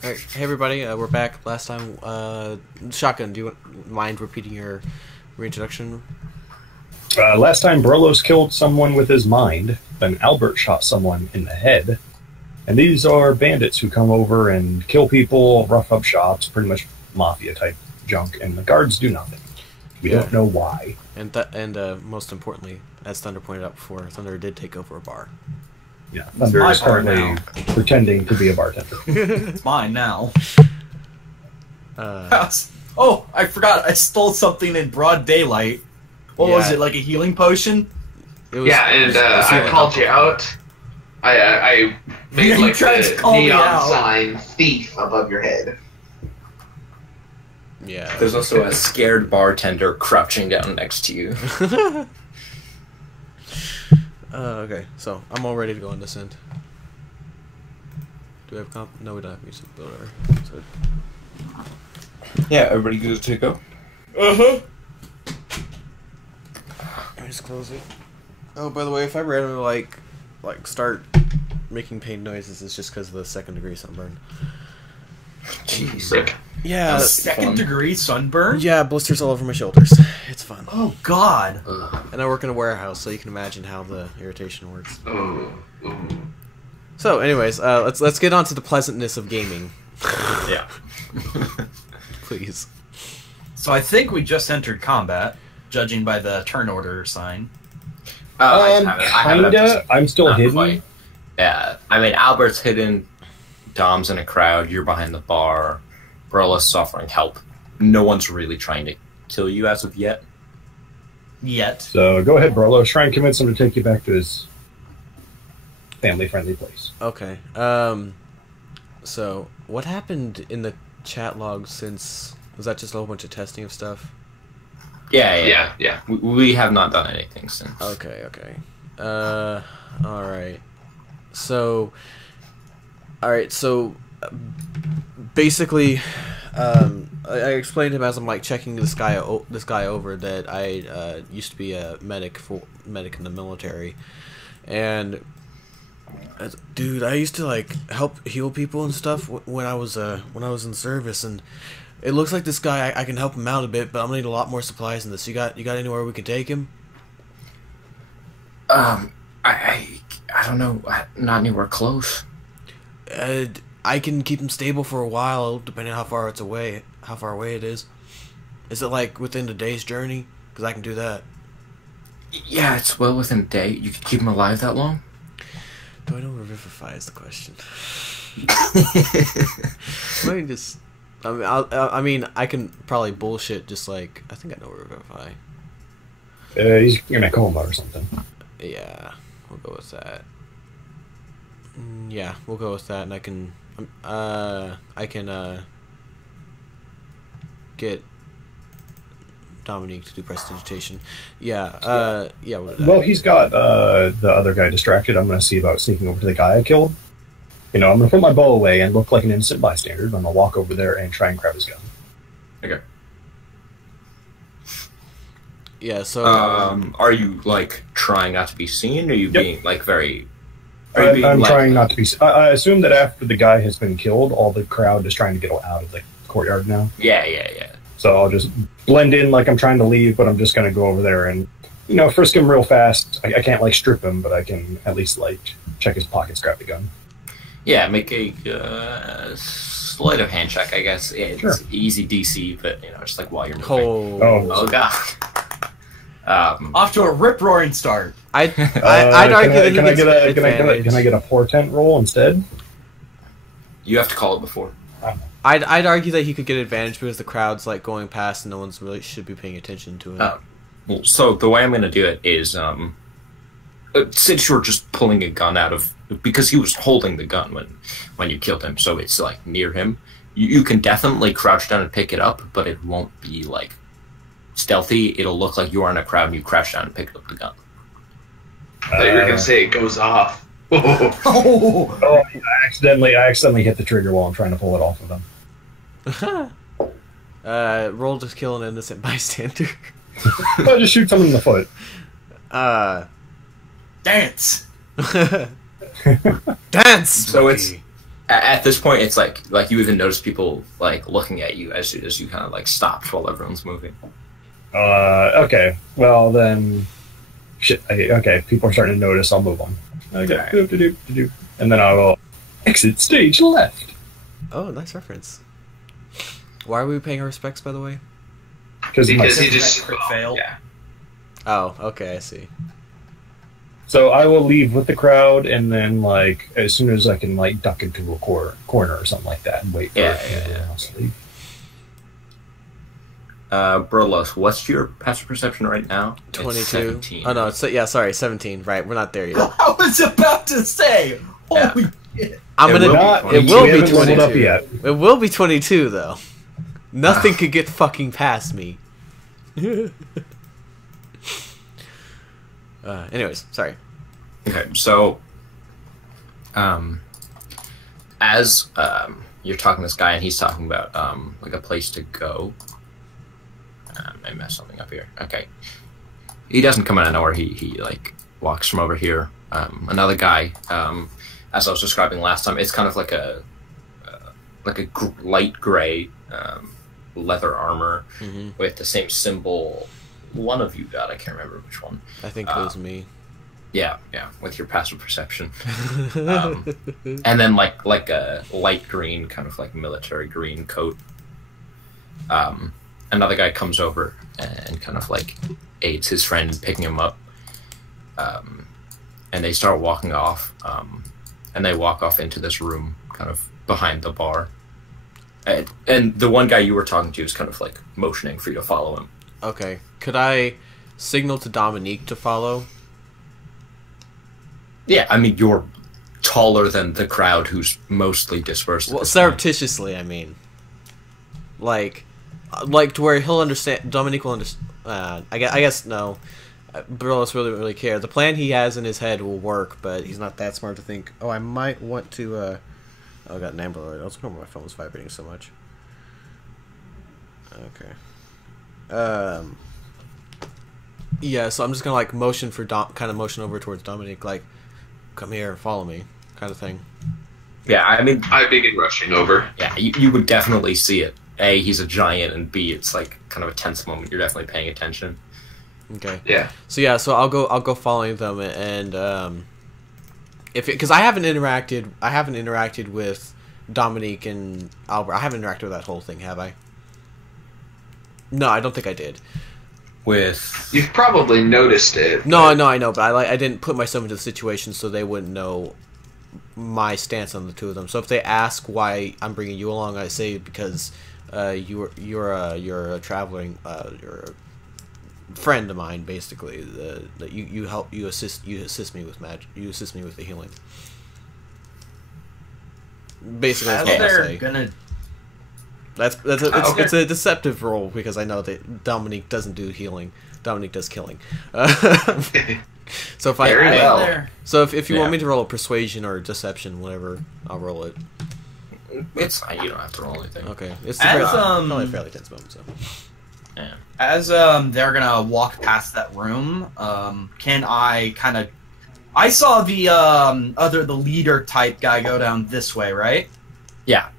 Alright, hey everybody, we're back. Last time, Shotgun, do you mind repeating your reintroduction? Last time, Burlos killed someone with his mind, then Albert shot someone in the head. And these are bandits who come over and kill people, rough up shops, pretty much mafia-type junk, and the guards do nothing. We don't know why. And most importantly, as Thunder pointed out before, Thunder did take over a bar. Yeah, Thunder is currently pretending to be a bartender. It's mine now. Oh, I forgot. I stole something in broad daylight. What was it, like a healing potion? It was, I called you out. I made like the neon sign thief above your head. Yeah. There's also a scared bartender crouching down next to you. Okay, so I'm all ready to go on this end. Do we have comp? No, we don't have music builder. So... Yeah, everybody good to go? Let me just close it. Oh, by the way, if I randomly like start making pain noises, it's just because of the second-degree sunburn. Jeez. Rick. Yeah. Second-degree sunburn? Yeah, blisters all over my shoulders. It's fun. Oh, God. And I work in a warehouse, so you can imagine how the irritation works. Ooh. So, anyways, let's get on to the pleasantness of gaming. Yeah. Please. So I think we just entered combat, judging by the turn order sign. Kinda. I'm still hidden. Quite. Yeah. I mean, Albert's hidden. Dom's in a crowd. You're behind the bar. Burla's suffering help. No one's really trying to kill you as of yet. So go ahead, Burlos. Try and convince him to take you back to his family-friendly place. Okay. So what happened in the chat log since? Was that just a whole bunch of testing of stuff? Yeah. We have not done anything since. Okay. All right. So, basically, I explained to him as I'm like checking this guy over that I used to be a medic in the military, and dude, I used to like help heal people and stuff when I was in service, and it looks like this guy I can help him out a bit, but I'm gonna need a lot more supplies than this. You got anywhere we can take him? I don't know. Not anywhere close. I can keep him stable for a while, depending on how far away it is. Is it like within a day's journey? Because I can do that. Yeah, it's well within a day. You could keep him alive that long? Do I know Revivify is the question? Let me just... I mean, I can probably bullshit just like... I think I know Revivify. He's in a coma or something. Yeah, we'll go with that. Yeah, we'll go with that, and I can get Dominique to do prestidigitation. Yeah, Well, he's got the other guy distracted. I'm going to see about sneaking over to the guy I killed. I'm going to put my bow away and look like an innocent bystander. I'm going to walk over there and try and grab his gun. Okay. Yeah, so... are you, like, trying not to be seen? Or are you being, like, very... I'm trying not to be... I assume that after the guy has been killed, all the crowd is trying to get out of the courtyard now. Yeah. So I'll just blend in like I'm trying to leave, but I'm just going to go over there and, frisk him real fast. I can't, like, strip him, but I can at least, like, check his pockets, grab the gun. Yeah, make a sleight of hand check, I guess. It's sure. Easy DC, but, just like while you're moving. Oh God. Off to a rip-roaring start. I'd argue that he gets advantage. Can I get a portent roll instead? You have to call it before. I'd argue that he could get advantage because the crowd's like going past and no one's really should be paying attention to him. Well, so the way I'm going to do it is, since you're just pulling a gun out of... Because he was holding the gun when you killed him, so it's like near him. You can definitely crouch down and pick it up, but it won't be like stealthy. It'll look like you are in a crowd and you crouch down and pick up the gun. I thought you were gonna say it goes off. I accidentally hit the trigger while I'm trying to pull it off of them. Roll to kill an innocent bystander. I'll just shoot someone in the foot. Dance. Dance. So it's At this point, it's like you even notice people like looking at you as you kind of like stopped while everyone's moving. Okay. Well then, shit. Okay, people are starting to notice. I'll move on. Okay. Right. And then I will exit stage left. Oh, nice reference. Why are we paying our respects, by the way? Because he just failed. Yeah. Oh, okay, I see. So I will leave with the crowd, and then like as soon as I can like duck into a corner or something like that, and wait for everyone else to leave. Brolos, what's your passive perception right now? 22. It's 17. Oh no, sorry, 17. Right, we're not there yet. I was about to say, holy shit. It will be 22. Up yet. It will be 22 though. Nothing could get fucking past me. Anyways, sorry. Okay, so as you're talking to this guy and he's talking about like a place to go. I messed something up here. Okay, he doesn't come out of nowhere. He like walks from over here. Another guy, as I was describing last time, it's kind of like a light gray leather armor with the same symbol. One of you got, I can't remember which one. I think it was me. Yeah, with your passive perception. And then like a light green, kind of like military green coat. Another guy comes over and kind of like aids his friend in picking him up. And they start walking off. And they walk off into this room kind of behind the bar. And the one guy you were talking to is kind of like motioning for you to follow him. Okay. Could I signal to Dominique to follow? Yeah, I mean, you're taller than the crowd who's mostly dispersed. Well, surreptitiously, I mean. Like to where he'll understand. Dominique will understand. I guess no. Burles really care. The plan he has in his head will work, but he's not that smart to think, oh, I might want to, oh, I got an Amber Alert. I was wondering why my phone was vibrating so much. Okay. Yeah, so I'm just gonna, like, motion over towards Dominique, like, come here, follow me, kind of thing. Yeah, I mean... I begin rushing over. Yeah, you would definitely see it. A, he's a giant, and B, it's, like, kind of a tense moment. You're definitely paying attention. Okay. Yeah. So I'll go following them, and because I haven't interacted with Dominique and Albert. I haven't interacted with that whole thing, have I? No, I don't think I did. You've probably noticed it. No, I know, but I didn't put myself into the situation so they wouldn't know my stance on the two of them. So if they ask why I'm bringing you along, I say because you're a traveling you're a friend of mine, basically. That you assist me with magic. You assist me with the healing. Basically, that's what I say. It's a deceptive role because I know that Dominique doesn't do healing. Dominique does killing. So if you want me to roll a persuasion or deception, whatever, I'll roll it. It's fine. You don't have to roll anything. Okay. It's probably a fairly tense moment. So. Yeah. As they're gonna walk past that room, can I kind of? I saw the leader type guy go down this way, right? Yeah.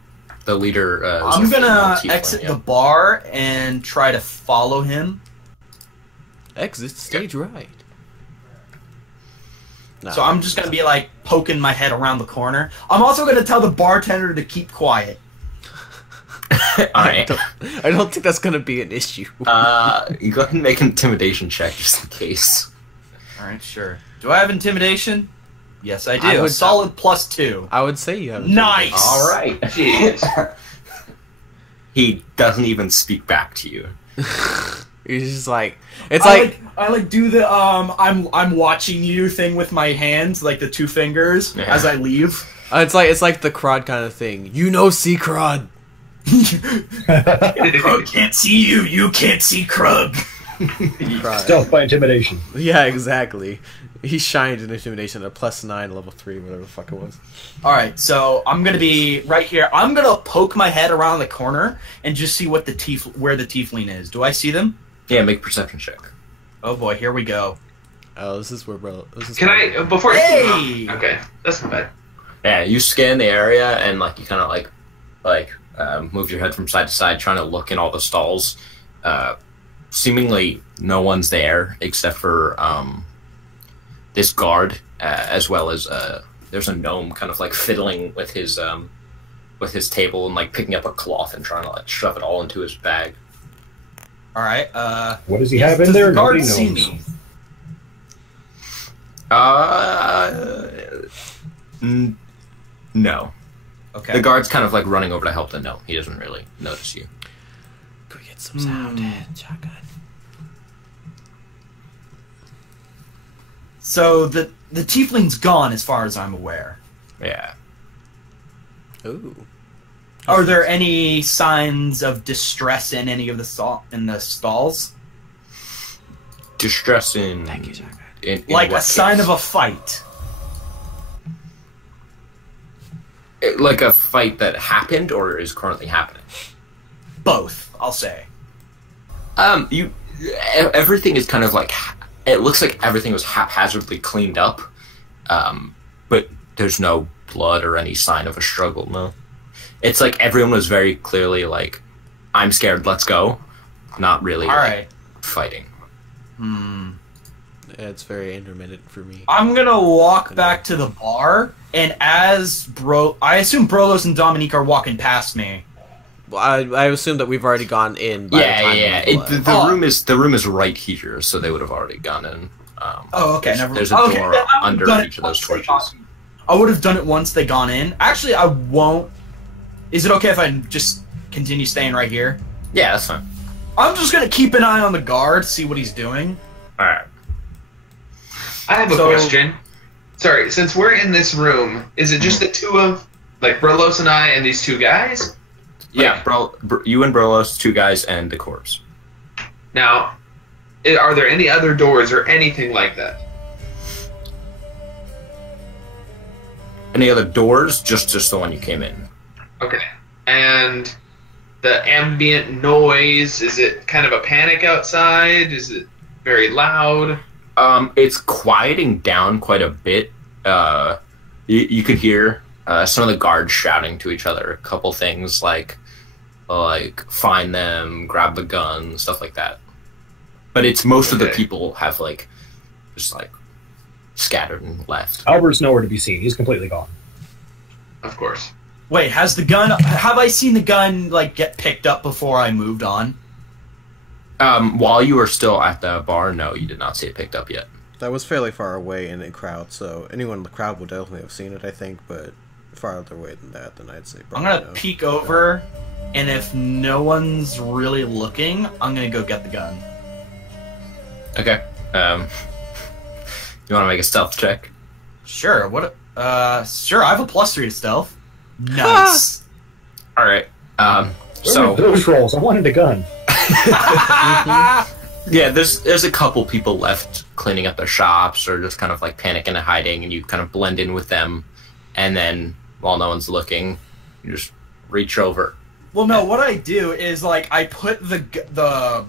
The leader. I'm gonna exit the bar and try to follow him. Exit stage right. No, so I'm just gonna be like poking my head around the corner. I'm also gonna tell the bartender to keep quiet. I don't think that's gonna be an issue. You go ahead and make an intimidation check just in case. Alright, sure. Do I have intimidation? Yes, I do. A solid +2. I would say you have. Nice! Alright. Jeez. He doesn't even speak back to you. He's just like... I do the I'm watching you thing with my hands, like the two fingers, as I leave. It's like the Crod kind of thing. You know, see Crod. Krug can't see you. You can't see Krug. Stealth by intimidation. Yeah, exactly. He shined in intimidation at a +9, level 3, whatever the fuck it was. Alright, so I'm gonna be right here. I'm gonna poke my head around the corner and just see what where the tiefling is. Do I see them? Yeah, make a perception check. Oh boy, here we go. Oh, this is where, bro. Can I, before Hey! Okay, that's not bad. Yeah, you scan the area and like you kind of like move your head from side to side, trying to look in all the stalls. Seemingly, no one's there except for this guard, as well as there's a gnome kind of like fiddling with his table and like picking up a cloth and trying to like shove it all into his bag. All right. What does he have in there? The guard Nobody see knows. me? No. Okay. The guard's kind of like running over to help the gnome. He doesn't really notice you. Go get some sound, shotgun. So the tiefling's gone, as far as I'm aware. Yeah. Ooh. Are there any signs of distress in any of the stalls? Distress in... Thank you, shotgun. In Like a what sign case? of a fight. Like a fight that happened or is currently happening? Both, I'll say. Everything is kind of like... It looks like everything was haphazardly cleaned up, but there's no blood or any sign of a struggle, no. It's like everyone was very clearly like, I'm scared, let's go. Not really fighting. Yeah, it's very intermittent for me. I'm gonna walk back to the bar, and I assume Brolos and Dominique are walking past me. Well, I assume that we've already gone in. By the time The room is right here, so they would have already gone in. Okay, there's a door under each of those torches. I would have done it once they gone in. Actually, I won't. Is it okay if I just continue staying right here? Yeah, that's fine. I'm just gonna keep an eye on the guard, see what he's doing. All right. I have a question. Sorry, since we're in this room, is it just the two of, like, Brolos and I and these two guys? Yeah, you and Brolos, two guys, and the corpse. Now, are there any other doors or anything like that? Any other doors? Just the one you came in. Okay. And the ambient noise, is it kind of a panic outside? Is it very loud? It's quieting down quite a bit. You could hear some of the guards shouting to each other a couple things like find them, grab the gun, stuff like that. But it's most of the people have like just like scattered and left. Albert's nowhere to be seen. He's completely gone. Of course. Wait, have I seen the gun like get picked up before I moved on? While you were still at the bar, no, you did not see it picked up yet. That was fairly far away in the crowd, so anyone in the crowd would definitely have seen it, I think, but farther away than that, then I'd say I'm probably gonna peek over, and if no one's really looking, I'm gonna go get the gun. Okay. You want to make a stealth check? Sure. Sure. I have a +3 to stealth. Nice. All right. So those rolls. I wanted a gun. Yeah, there's a couple people left cleaning up their shops or just kind of like panicking and hiding, and you kind of blend in with them, and then while no one's looking, you just reach over. Well, no, what I do is like I put the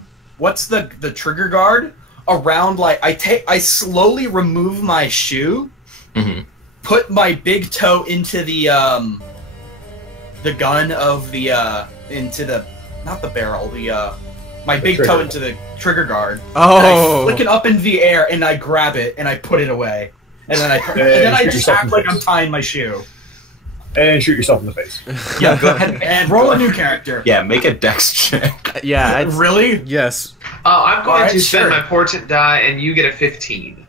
trigger guard around, like I slowly remove my shoe, put my big toe into the gun of the into the, not the barrel, my big trigger. toe into the trigger guard. Oh. And I flick it up into the air and I grab it and I put it away. And then I just act like I'm tying my shoe. And shoot yourself in the face. Yeah, go ahead and roll a new character. Yeah, make a dex check. Yeah. Really? Yes. I'm going Alright, to spend sure. my portent die, and you get a 15.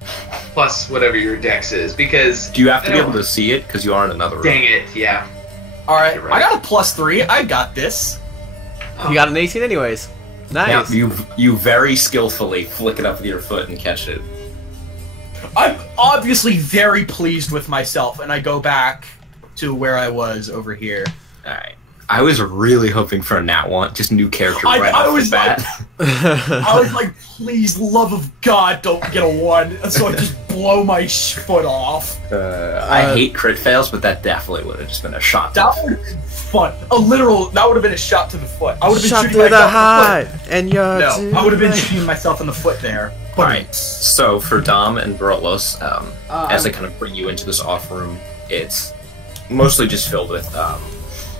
Plus whatever your dex is, because... Do you have to be able to see it? Because you are in another room. Dang it, yeah. Alright, You're right. I got a +3. I got this. You got an 18 anyways. Nice. Yeah, you very skillfully flick it up with your foot and catch it. I'm obviously very pleased with myself, and I go back to where I was over here. Alright. I was really hoping for a nat one, just new character right I off was the bat. I was like, please, love of God, don't get a 1. So I just blow my foot off. I hate crit fails, but that definitely would have just been a shot. That would have been fun. That would have been a shot to the foot. I would have been Shot shooting to the myself heart, in the foot. and you're No, I would have been shooting myself in the foot there. Alright, so for Dom and Brolos, as they kind of bring you into this off room, It's mostly just filled with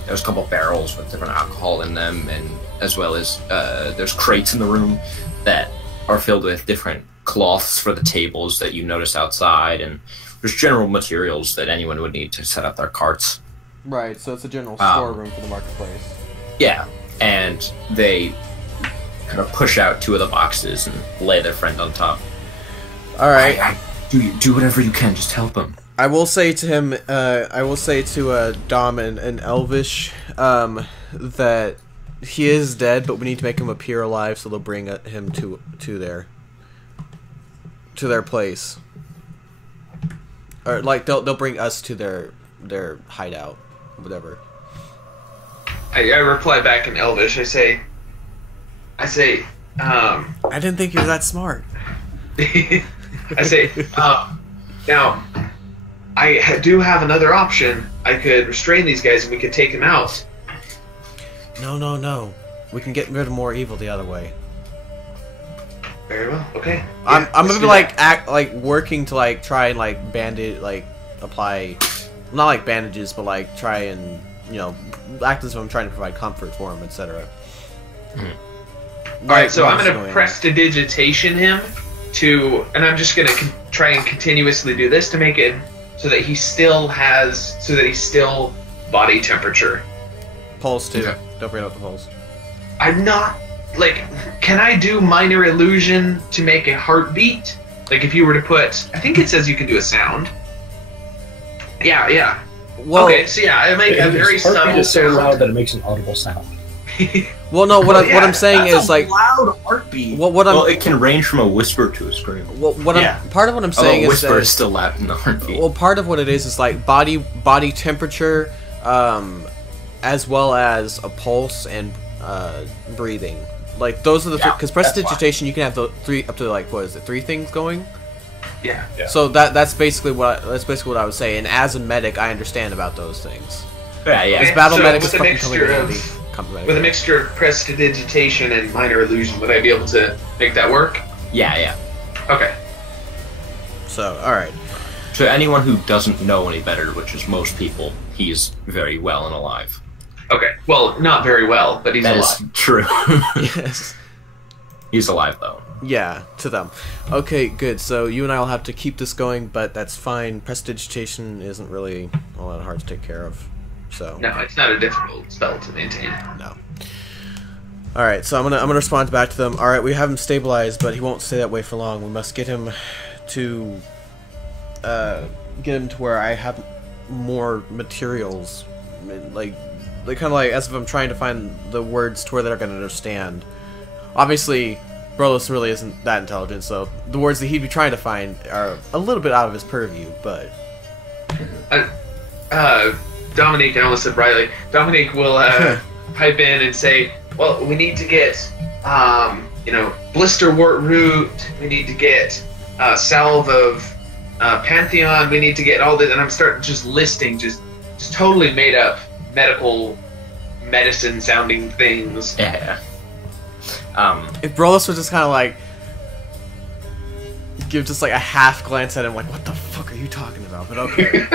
there's a couple barrels with different alcohol in them, and as well as there's crates in the room that are filled with different cloths for the tables that you notice outside, and there's general materials that anyone would need to set up their carts. Right, so it's a general storeroom for the marketplace. Yeah, and they kind of push out 2 of the boxes and lay their friend on top. All right. Do whatever you can, just help him. I will say to him, I will say to Dom and Elvish that he is dead, but we need to make him appear alive, so they'll bring him to their place. Or, like, they'll bring us to their hideout, whatever. I reply back in Elvish. I say, I didn't think you were that smart. I say, now, I do have another option. I could restrain these guys and we could take them out. No. We can get rid of more evil the other way. Very well. Okay. I'm Yeah, gonna be working to like try and like bandage, like apply, not like bandages, but like try and act as if I'm trying to provide comfort for him, etc. All right. So I'm gonna prestidigitation him and I'm just gonna try and continuously do this to make it so that he still body temperature. Pulse too. Okay. Don't forget about the pulse. I'm not can I do minor illusion to make a heartbeat? Like if you were to put, I think it says you can do a sound. Yeah. Well, okay, so yeah, I make a very subtle is so sound. loud that it makes an audible sound. Well, no. What I'm saying That's is a like loud heartbeat. Well, it can range from a whisper to a scream. Part of what I'm saying a is whisper that, is still loud in the heartbeat. well, part of what it is like body temperature, as well as a pulse and breathing. Like those are the because prestidigitation you can have the 3 up to like what is it 3 things going. Yeah. So that's basically what I would say. And as a medic, I understand about those things. Yeah. As battle So medics, with a fucking mixture with a mixture of prestidigitation and minor illusion, would I be able to make that work? Yeah. Okay. So all right. To anyone who doesn't know any better, which is most people, he's very well and alive. Okay. Well, not very well, but he's That alive. is true. Yes. He's alive though. Yeah, to them. Okay, good. So you and I will have to keep this going, but that's fine. Prestidigitation isn't really all that hard to take care of. So No, it's not a difficult spell to maintain. no. All right, so I'm gonna respond back to them. All right, we have him stabilized, but he won't stay that way for long. We must get him to where I have more materials, like kind of like as if I'm trying to find the words to where they're gonna understand. Obviously, Brolos really isn't that intelligent, so the words that he'd be trying to find are a little bit out of his purview. But Dominique, I almost said Riley. Dominique will pipe in and say, "Well, we need to get, blisterwort root. We need to get salve of Pantheon. We need to get all this." And I'm starting just listing, just totally made up medicine sounding things. Yeah. if Brolos would just kind of like give just like a half glance at him, like, "What the fuck are you talking about?" But okay.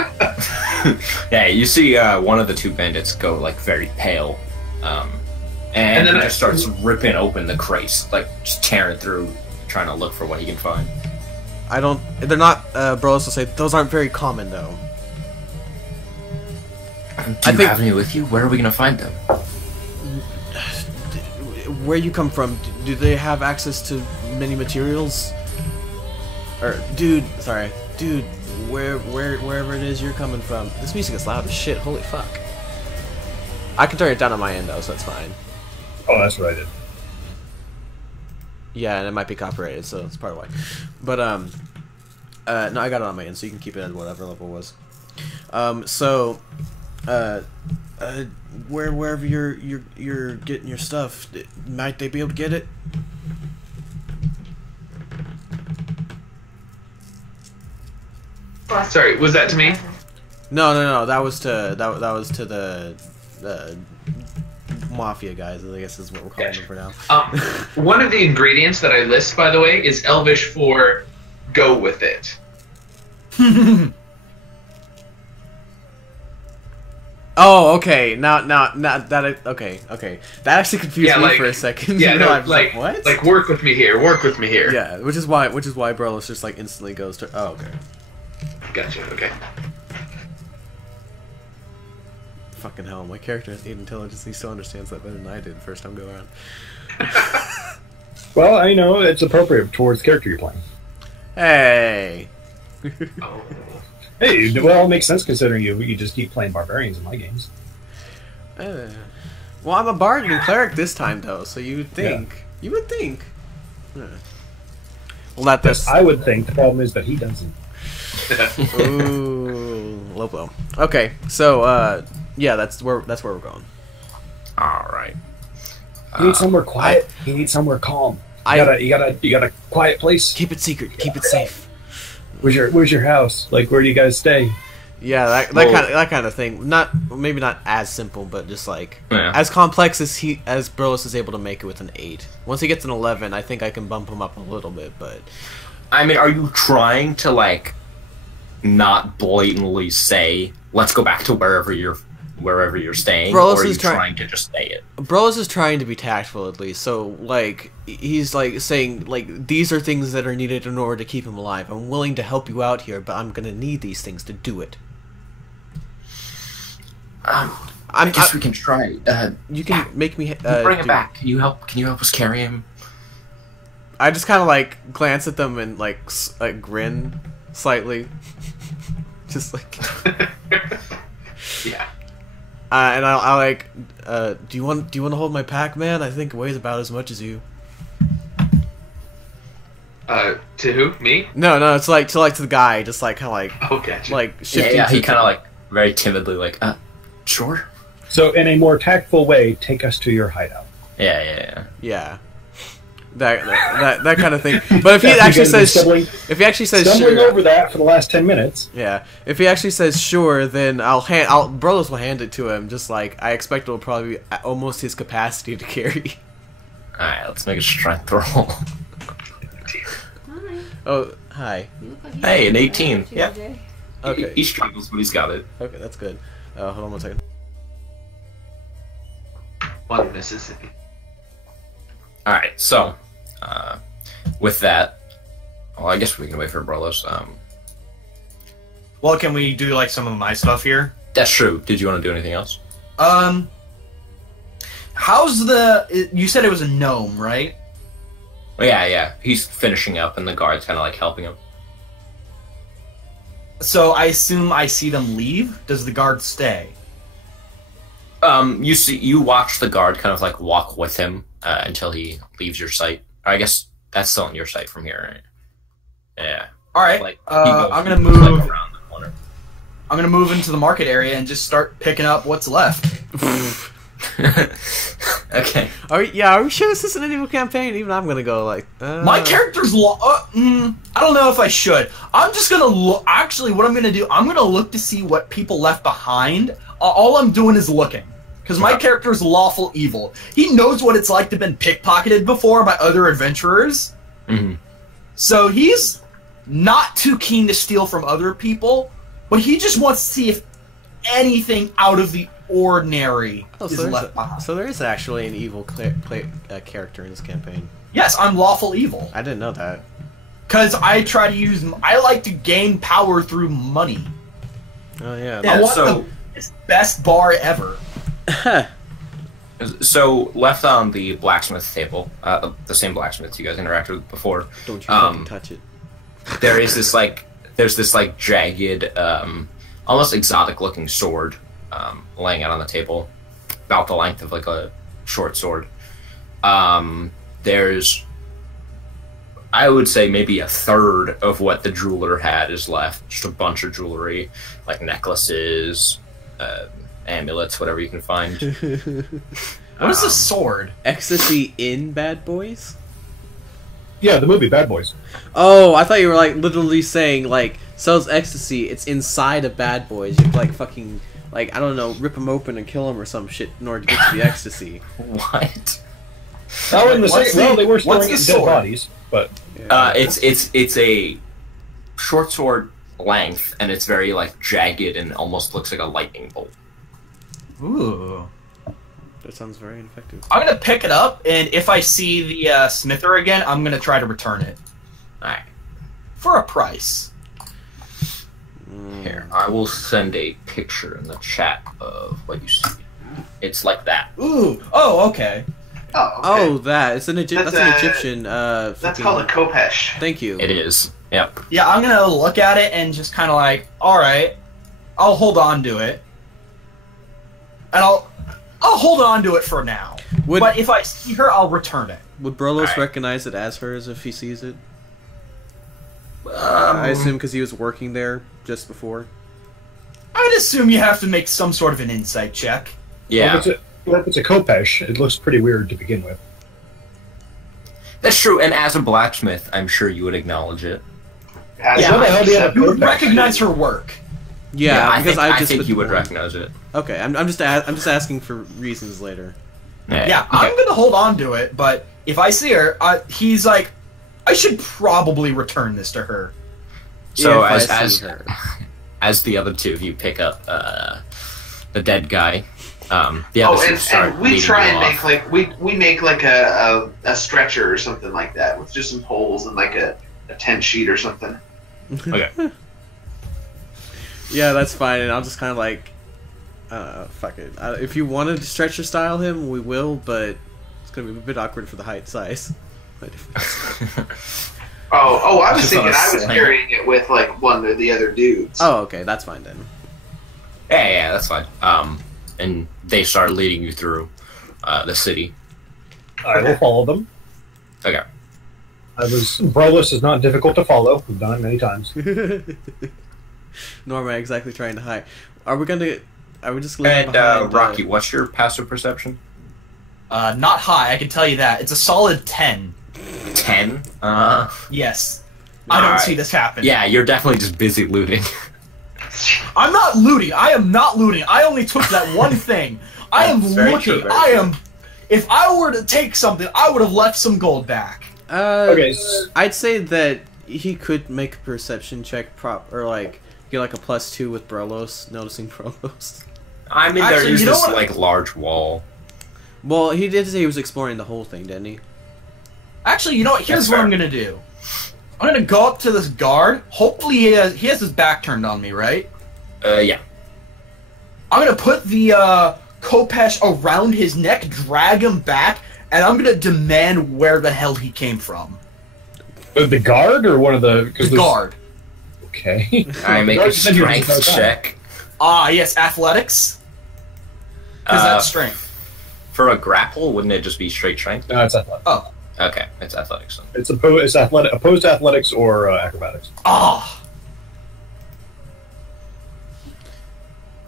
Yeah, you see one of the 2 bandits go like very pale, and then he just starts ripping open the crates, like just tearing through, trying to look for what he can find. They're not. Brolos will say those aren't very common though. Do you have any with you? Where are we gonna find them? Where you come from? Do they have access to many materials? Or dude, wherever it is you're coming from. This music is loud as shit. Holy fuck! I can turn it down on my end though, so that's fine. Oh, that's what I did. Yeah, and it might be copyrighted, so that's part of why. But no, I got it on my end, so you can keep it at whatever level it was. Wherever you're getting your stuff, might they be able to get it? Sorry, was that to me? No. That was to the mafia guys. I guess is what we're calling them for now. One of the ingredients that I list, by the way, is Elvish for "go with it." Oh, okay. Now that okay. That actually confused me for a second. Yeah, no, like what? Like work with me here. Work with me here. Yeah, which is why Brolos just like instantly goes to. Oh, okay. Gotcha. Okay. Fucking hell, my character has 8 intelligence. He still understands that better than I did first time go around. Well, I know it's appropriate towards the character you're playing. Hey. Oh. Hey, well, it makes sense considering you just keep playing barbarians in my games. Well, I'm a bard and cleric this time though, so you would think. Yeah. You would think. Well, not this. I would think. The problem is that he doesn't. Ooh, low blow. Okay, so yeah, that's where we're going. All right. You need somewhere quiet. You need somewhere calm. You got a quiet place. Keep it secret. Keep it safe. Where's your house? Like, where do you guys stay? Yeah, that kind of thing. Maybe not as simple, but just like as complex as Brolos is able to make it with an 8. Once he gets an 11, I think I can bump him up a little bit. But I mean, are you trying to like not blatantly say let's go back to wherever you're staying, Brolos or are you is trying to just say it? Brolos is trying to be tactful at least. So like he's like saying like these are things that are needed in order to keep him alive. I'm willing to help you out here, but I'm gonna need these things to do it. I guess we can try. You can make me bring him back. Can you help us carry him? I just kind of like glance at them and like grin slightly, just like yeah. And I like, do you want to hold my pack, man? I think it weighs about as much as you. To who? Me? No, it's like to the guy, just like kind of like, oh, gotcha. Like shifting. Yeah, he kind of like very timidly like, sure. So in a more tactful way, take us to your hideout. Yeah. That kind of thing. But if he actually says, stumbling sure, over that for the last 10 minutes. Yeah. If he actually says sure, then Brolos will hand it to him. Just like I expect, it'll probably be almost his capacity to carry. All right, let's make a strength roll. Oh, hi. Hey, an 18. Yeah. Okay. He struggles, but he's got it. Okay, that's good. Hold on 1 second. 1 Mississippi. All right, so with that, well, I guess we can wait for Brolos. Well, can we do like some of my stuff here? That's true. Did you want to do anything else? How's you said it was a gnome, right? Oh, yeah. He's finishing up, and the guard's kind of like helping him. So I assume I see them leave. Does the guard stay? You watch the guard kind of like walk with him until he leaves your sight. I guess that's still in your sight from here, right? Yeah. All right. Like, I'm gonna move like, around the corner. I'm gonna move into the market area and just start picking up what's left. Okay. Are we sure this isn't an evil campaign? Even I'm gonna go like. My character's I don't know if I should. I'm just gonna look. Actually, what I'm gonna do, I'm gonna look to see what people left behind. All I'm doing is looking. Because my character's lawful evil. He knows what it's like to have been pickpocketed before by other adventurers. Mm-hmm. So he's not too keen to steal from other people, but he just wants to see if anything out of the ordinary is left behind. So there is actually an evil character in this campaign. Yes, I'm lawful evil. I didn't know that. Because I like to gain power through money. Oh, yeah. I want the best bar ever. So, left on the blacksmith table, the same blacksmith you guys interacted with before. Don't you fucking touch it. There's this jagged, almost exotic-looking sword laying out on the table, about the length of like a short sword. There's, I would say, maybe a third of what the jeweler had is left. Just a bunch of jewelry, like necklaces, amulets, whatever you can find. What is a sword? Ecstasy in Bad Boys? Yeah, the movie Bad Boys. Oh, I thought you were like literally saying like sells ecstasy. It's inside of Bad Boys. You have to, like fucking like I don't know, rip them open and kill them or some shit in order to get to the ecstasy. What? Oh, in the same. Well, they were storing it in dead bodies, but it's a short sword length, and it's very like jagged and almost looks like a lightning bolt. Ooh. That sounds very ineffective. I'm gonna pick it up, and if I see the smither again, I'm gonna try to return it. Alright. For a price. Here, I will send a picture in the chat of what you see. It's like that. Ooh. Oh, okay. Oh, okay. Oh, that. It's an that's an That's Egyptian. That's called a Kopesh. Thank you. It is. Yep. Yeah, I'm gonna look at it and just kind of like, all right, I'll hold on to it, and I'll hold on to it for now. But if I see her, I'll return it. Would Brolos Alright. recognize it as hers if he sees it? I assume because he was working there just before. I'd assume you have to make some sort of an insight check. Yeah. Well, if it's a Kopesh, it looks pretty weird to begin with. That's true, and as a blacksmith, I'm sure you would acknowledge it. Yeah, What the hell do you have you would Kopesh? recognize her work. Yeah, I because think, I just think put you the would one- recognize it. Okay, I'm just asking for reasons later. Yeah, okay. I'm gonna hold on to it, but if I see her, he's like, I should probably return this to her. So If I as see her. as the other two of you pick up the dead guy, the other two start and we leading try you and off. make like we make like a stretcher or something like that with just some poles and like a tent sheet or something. Okay. Yeah, that's fine, and I'll just kind of like, fuck it. If you want to stretcher style him, we will, but it's gonna be a bit awkward for the height size. Oh, I was Just thinking on a I was sling. carrying it with like one of the other dudes. Oh, okay, that's fine then. Yeah, that's fine. And they start leading you through the city. I will follow them. Okay. Brolos is not difficult to follow. We've done it many times. Nor am I exactly trying to hide. Are we just leaving And behind? Rocky, what's your passive perception? Not high, I can tell you that. It's a solid 10. 10. Yes. I don't Alright. see this happen. Yeah, you're definitely just busy looting. I'm not looting. I am not looting. I only took that one thing. I am That's very looking. true, very true. If I were to take something, I would have left some gold back. Okay. I'd say that he could make a perception check, or like get like a +2 with Brolos, noticing Brolos. I mean, Actually, there is you know this what? like large wall. Well, he did say he was exploring the whole thing, didn't he? Actually, you know what? Here's That's what fair. I'm gonna do. I'm gonna go up to this guard. Hopefully, he has his back turned on me, right? Yeah. I'm gonna put the Kopesh around his neck, drag him back, and I'm gonna demand where the hell he came from. The guard or one of the... The guard. Okay. I make a Guard said he was strength no time. check. Ah, yes, athletics. Because that's strength. For a grapple, wouldn't it just be straight strength? No, it's athletics. Oh. Okay, it's athletics then. It's opposed to athletics or acrobatics. Ah.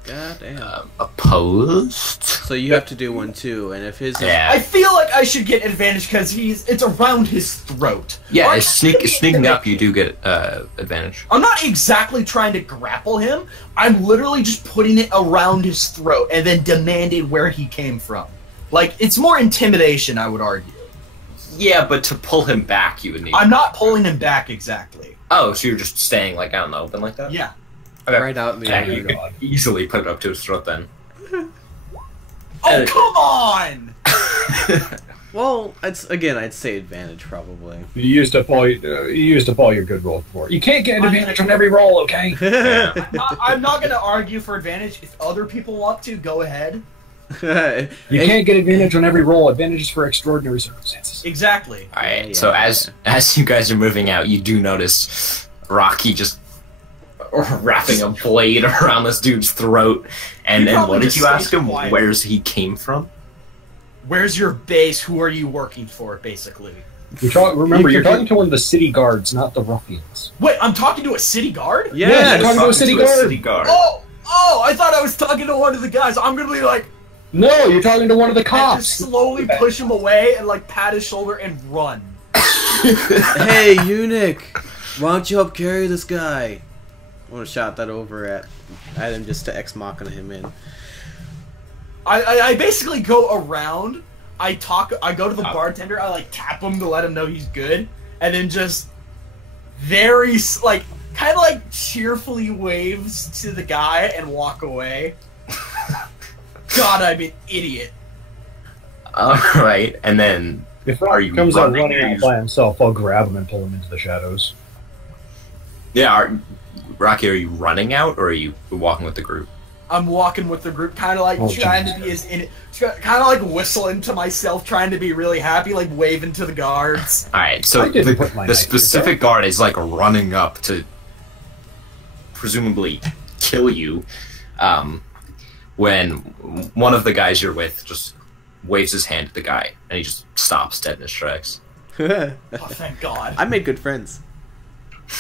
God damn. Opposed? So you have to do one too, and if his is, Yeah. I feel like I should get advantage because it's around his throat. Yeah, Or it's sneaking up, you do get advantage. I'm not exactly trying to grapple him. I'm literally just putting it around his throat and then demanding where he came from. Like, it's more intimidation, I would argue. Yeah, but to pull him back, you would need. I'm not pulling him back exactly. Oh, so you're just staying like out in the open like that? Yeah. Okay. right out in the Yeah, open. you could easily put it up to his throat then. Oh, come on! Well, I'd say advantage probably. You used up all your good rolls before. You can't get an advantage on every roll, okay? Yeah. I'm not going to argue for advantage. If other people want to, go ahead. You can't get advantage on every roll. Advantage is for extraordinary circumstances. Exactly. Alright, Yeah, so yeah, as you guys are moving out, you do notice Rocky just wrapping a blade around this dude's throat. And He then probably what did just you ask stays him? quiet. Where's he came from? Where's your base? Who are you working for, basically? Remember, you're talking to one of the city guards, not the ruffians. Wait, I'm talking to a city guard? Yeah, you're talking to a city guard. Oh, I thought I was talking to one of the guys. I'm going to be like, No, you're talking to one of the and cops. just slowly push him away and like pat his shoulder and run. Hey, eunuch, why don't you help carry this guy? I want to shout that over at him just to ex machina him in. I basically go around. I go to the bartender. I like tap him to let him know he's good, and then just very like kind of like cheerfully waves to the guy and walk away. God, I'm an idiot. Alright, and then... If Rocky comes out running out by himself, I'll grab him and pull him into the shadows. Yeah, Rocky, are you running out, or are you walking with the group? I'm walking with the group, kind of like trying to be kind of like whistling to myself, trying to be really happy, like waving to the guards. Alright, so the specific guard is like running up to presumably kill you, when one of the guys you're with just waves his hand at the guy, and he just stops dead in his tracks. Oh, thank God. I made good friends.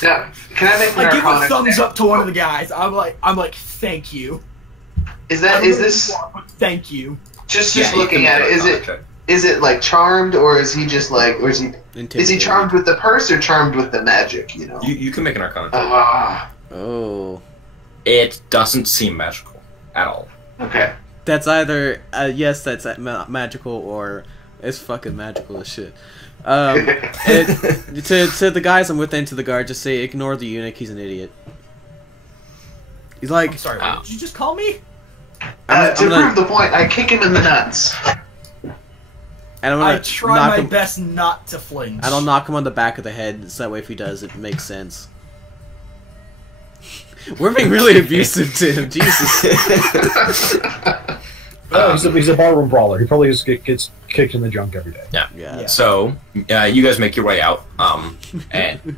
Yeah, can I make an I give Arcana a thumbs check? up to one of the guys. I'm like, thank you. Is this Thank you. just looking at it? Is it like charmed, or is he just like, or is he charmed with the purse or charmed with the magic? You know. You can make an Arcana check. Oh. It doesn't seem magical at all. Okay. That's either yes, that's magical, or it's fucking magical as shit. To the guys I'm with and to the guard, just say ignore the eunuch. He's an idiot. He's like, I'm sorry. What did you just call me? To prove the point, I kick him in the nuts. And I try my best not to flinch. And I'll knock him on the back of the head, so that way if he does, it makes sense. We're being really abusive to him, Jesus. He's a ballroom brawler. He probably just gets kicked in the junk every day. Yeah. So, you guys make your way out, and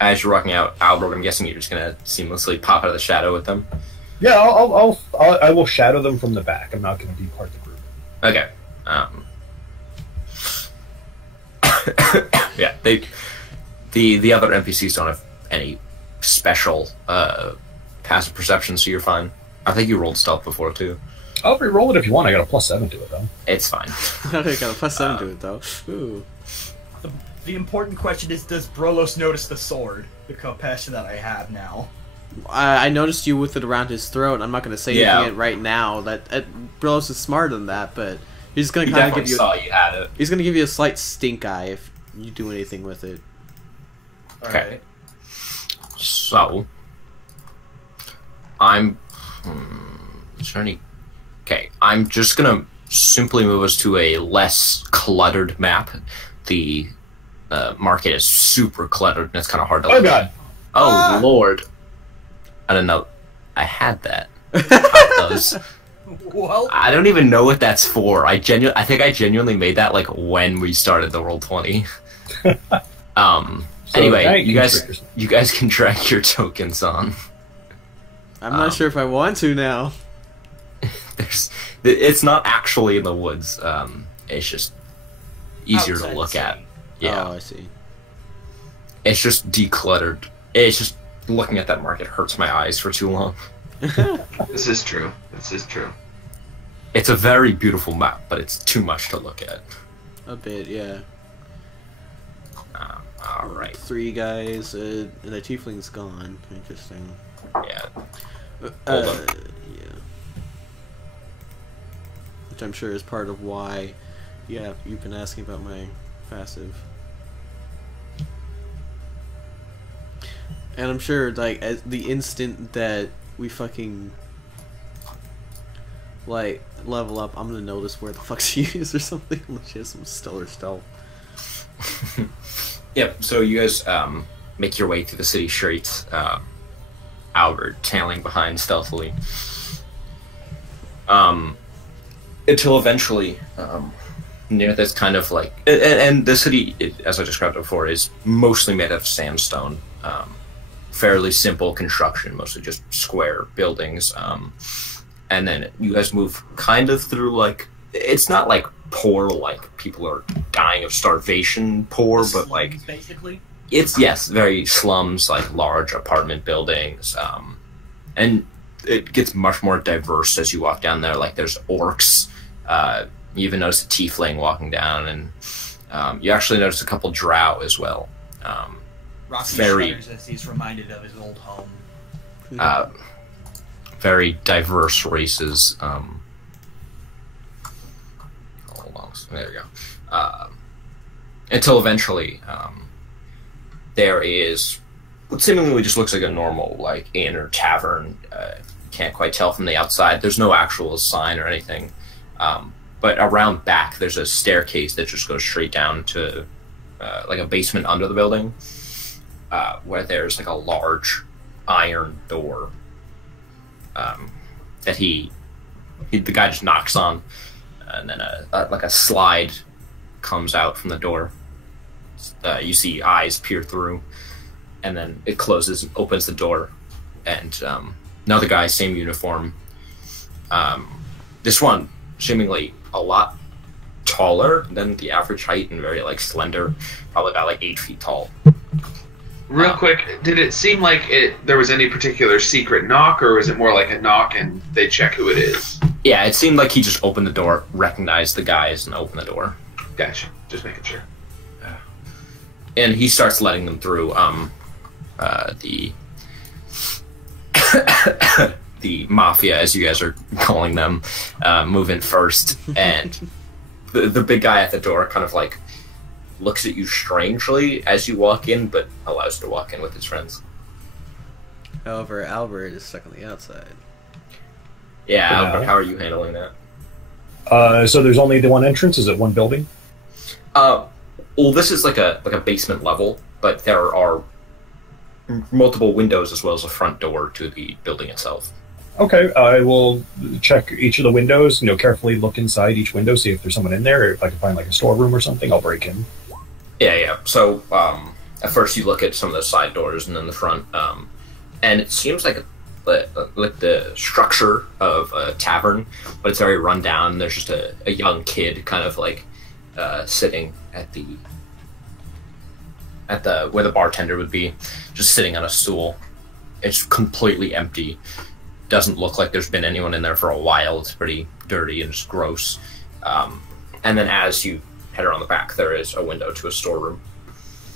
as you're walking out, Albert, I'm guessing you're just gonna seamlessly pop out of the shadow with them. Yeah, I will shadow them from the back. I'm not going to be part of the group. Okay. Yeah, the other NPCs don't have any special passive perception, so you're fine. I think you rolled stealth before too. I'll re-roll it if you want. I got a +7 to it though. It's fine. I got a +7 to it though. Ooh. The important question is, does Brolos notice the sword? The compassion that I have now. I noticed you with it around his throat. I'm not going to say anything right now. That Brolos is smarter than that, but he's going to kind of give you. Saw you had it. He's going to give you a slight stink eye if you do anything with it. Okay. Right. So, I'm. Is there any? Okay, I'm just gonna simply move us to a less cluttered map. The market is super cluttered, and it's kind of hard to. Oh God! Oh Lord! I don't know. I had that. Well, I don't even know what that's for. I think I genuinely made that like when we started the Roll20. So anyway, you guys can track your tokens on. I'm not sure if I want to now. It's not actually in the woods. It's just easier to look at. Yeah. Oh, I see. It's just decluttered. It's just looking at that market hurts my eyes for too long. This is true. This is true. It's a very beautiful map, but it's too much to look at. A bit, yeah. All right. 3 guys, and the tiefling's gone. Interesting. Yeah. Hold on. Yeah. Which I'm sure is part of why, yeah, you've been asking about my passive. And I'm sure, like, as the instant that we fucking, like, level up, I'm gonna notice where the fuck she is or something, unless she has some stellar stealth. Yep, so you guys make your way through the city streets, Albert tailing behind stealthily. Until eventually, near this kind of like... And the city, as I described before, is mostly made of sandstone. Fairly simple construction, mostly just square buildings. And then you guys move kind of through, like... It's not like poor, like people are dying of starvation poor, but like... Basically? It's, yes, very slums, like large apartment buildings. And it gets much more diverse as you walk down there. Like there's orcs. You even notice a tiefling walking down, and you actually notice a couple drow as well. Rocky shudders as he's reminded of his old home. Very diverse races. There we go. Until eventually, there is what seemingly just looks like a normal like inn or tavern can't quite tell from the outside. There's no actual sign or anything. But around back, there's a staircase that just goes straight down to like a basement under the building, where there's like a large iron door that the guy just knocks on, and then like a slide comes out from the door. You see eyes peer through, and then it closes and opens the door, and another guy, same uniform. This one seemingly a lot taller than the average height and very like slender, probably about like 8 feet tall. Real quick, did it seem like there was any particular secret knock, or was it more like a knock and they check who it is? Yeah, it seemed like he just opened the door, recognized the guys, and opened the door. Gotcha. Just making sure. And he starts letting them through. The mafia, as you guys are calling them, move in first, and the big guy at the door kind of like looks at you strangely as you walk in, but allows you to walk in with his friends. However, Albert is stuck on the outside. Yeah, Albert, how are you handling that? So there's only the one entrance? Is it one building? Well, this is like a basement level, but there are multiple windows as well as a front door to the building itself. Okay, I will check each of the windows, carefully look inside each window, see if there's someone in there, or if I can find like a storeroom or something, I'll break in. Yeah. So, at first you look at some of the side doors and then the front, and it seems like the structure of a tavern, but it's very run down. There's just a young kid kind of like sitting at the where the bartender would be, just sitting on a stool. It's completely empty. Doesn't look like there's been anyone in there for a while. It's pretty dirty and just gross. And then as you head around the back, there is a window to a storeroom.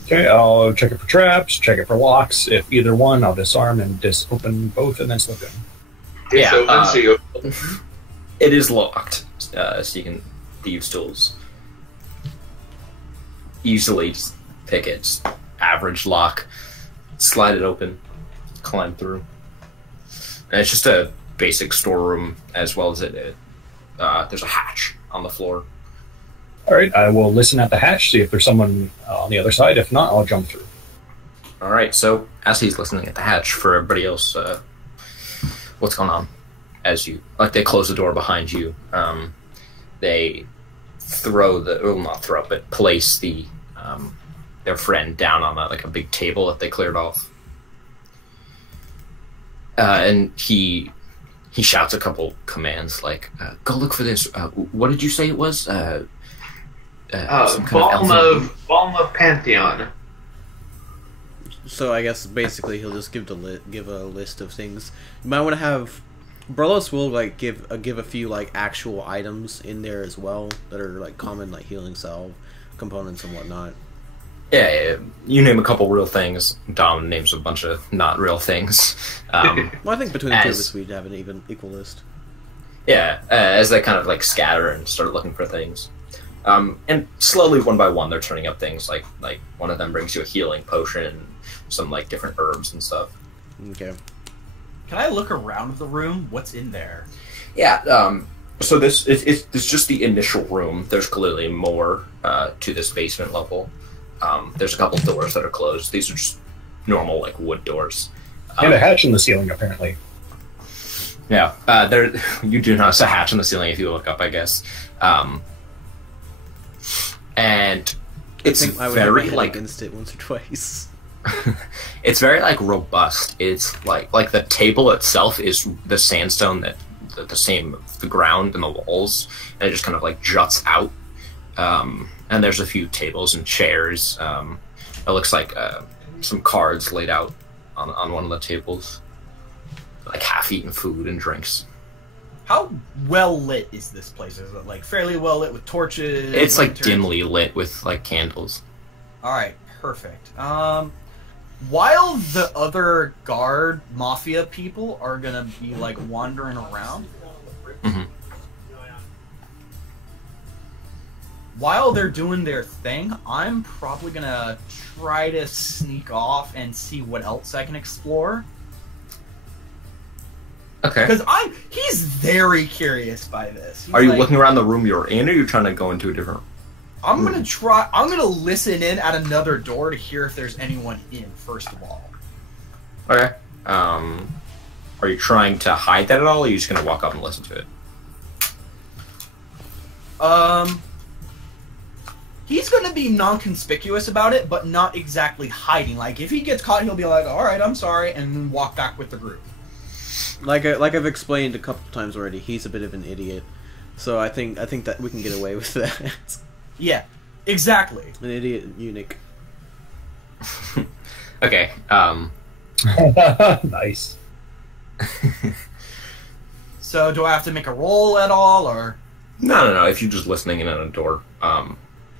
Okay, I'll check it for traps, check it for locks. If either one, I'll disarm and open both and then slip in. It is locked, so you can thieves' tools. Easily just pick it, just average lock, slide it open, climb through. And it's just a basic storeroom, as well as there's a hatch on the floor. All right, I will listen at the hatch, see if there's someone on the other side. If not, I'll jump through. All right, so as he's listening at the hatch, for everybody else, what's going on? As they close the door behind you, they place their friend down on a big table that they cleared off. And he shouts a couple commands like, "Go look for this." What did you say it was? Balm of Pantheon. So I guess basically he'll just give a list of things. You might want to have Burlos will give a few actual items in there as well that are common healing salve components and whatnot. Yeah, you name a couple real things. Dom names a bunch of not real things. Well, I think between the two of us, we'd have an equal list. Yeah, as they kind of scatter and start looking for things, and slowly, one by one, they're turning up things. Like one of them brings you a healing potion and some different herbs and stuff. Okay. Can I look around the room? What's in there? Yeah. So it's just the initial room. There's clearly more to this basement level. There's a couple doors that are closed. These are just normal wood doors. And a hatch in the ceiling, apparently. Yeah, you do notice a hatch in the ceiling if you look up, I guess. And it's very against it once or twice. It's very robust. It's like the table itself is the sandstone that the ground and the walls, and it just kind of juts out. And there's a few tables and chairs. It looks like some cards laid out on one of the tables. Half-eaten food and drinks. How well lit is this place? Is it fairly well lit with torches? It's dimly lit with candles. Alright, perfect. While the other guard mafia people are gonna be wandering around, mm-hmm. While they're doing their thing, I'm probably gonna try to sneak off and see what else I can explore. Okay. Because he's very curious by this. He's Are you like, looking around the room you're in, or are you trying to go into a different? I'm gonna listen in at another door to hear if there's anyone in, first of all. Okay. Are you trying to hide that at all, or are you just gonna walk up and listen to it? He's gonna be non-conspicuous about it, but not exactly hiding. Like, if he gets caught, he'll be like, alright, I'm sorry, and then walk back with the group. Like I've explained a couple times already, he's a bit of an idiot. So I think that we can get away with that. Yeah, exactly. An idiot eunuch. Okay. Nice. So, do I have to make a roll at all, or? No. If you're just listening in at a door,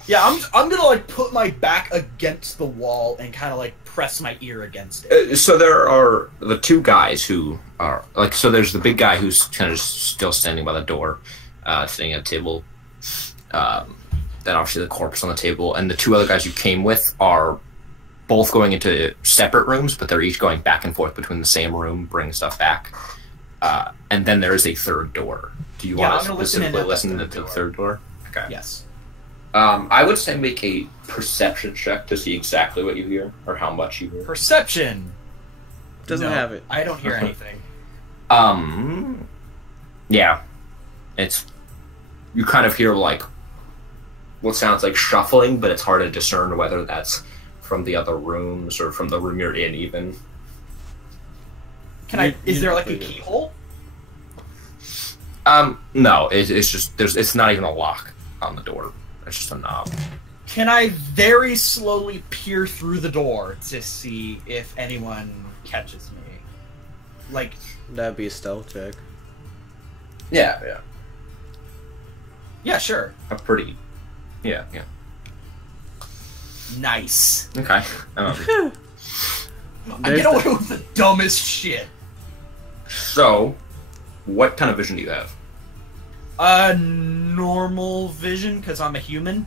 Yeah, I'm gonna like put my back against the wall and kind of like press my ear against it. So there are the two guys who are like. So there's the big guy who's kind of still standing by the door, sitting at a table. Then obviously the corpse on the table, and the two other guys you came with are both going into separate rooms, but they're each going back and forth between the same room, bringing stuff back. And then there is a third door. Do you want to specifically listen to the third door? Okay. Yes. I would say make a perception check to see exactly what you hear or how much you hear. Perception. Doesn't have it. I don't hear anything. Yeah. It's you kind of hear like what sounds like shuffling, but it's hard to discern whether that's from the other rooms or from the room you're in even. Is there like a keyhole? No, it's just it's not even a lock on the door. It's just a knob. Can I very slowly peer through the door to see if anyone catches me? Like, That'd be a stealth check. Yeah. yeah, sure. A pretty. Yeah. Nice. Okay. I get away with the dumbest shit. So, what kind of vision do you have? Normal vision, because I'm a human.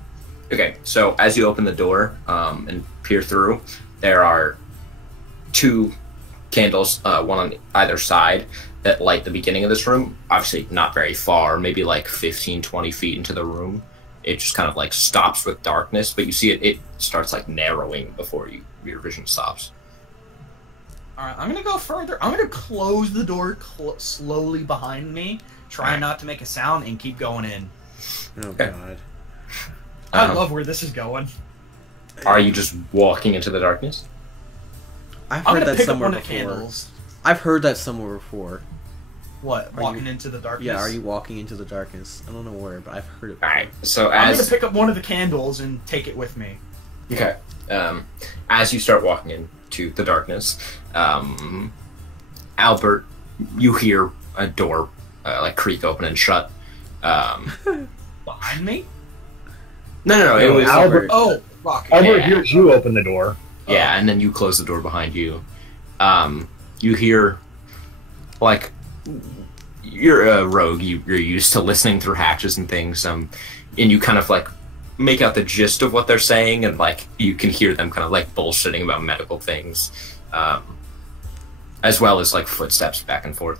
Okay, so as you open the door and peer through, there are two candles, one on either side, that light the beginning of this room. Obviously not very far, maybe like 15, 20 feet into the room. It just kind of like stops with darkness, but you see it starts like narrowing before your vision stops. Alright, I'm gonna go further. I'm gonna close the door slowly behind me, try not to make a sound, and keep going in. Oh, God. I love where this is going. Are you just walking into the darkness? I've I'm heard gonna that pick up somewhere one of the before. candles. I've heard that somewhere before. What? Are Walking you- into the darkness? Yeah, are you walking into the darkness? I don't know where, but I've heard it before. Alright, so I'm as... gonna pick up one of the candles and take it with me. Okay. As you start walking into the darkness, Albert, you hear a door like creak open and shut. Behind me? No. It was Albert. Oh, Rocket. Albert Yeah. hears you open the door. Yeah, and then you close the door behind you. You hear, like, you're a rogue. You're used to listening through hatches and things. And you kind of like make out the gist of what they're saying, and like you can hear them kind of like bullshitting about medical things, as well as like footsteps back and forth.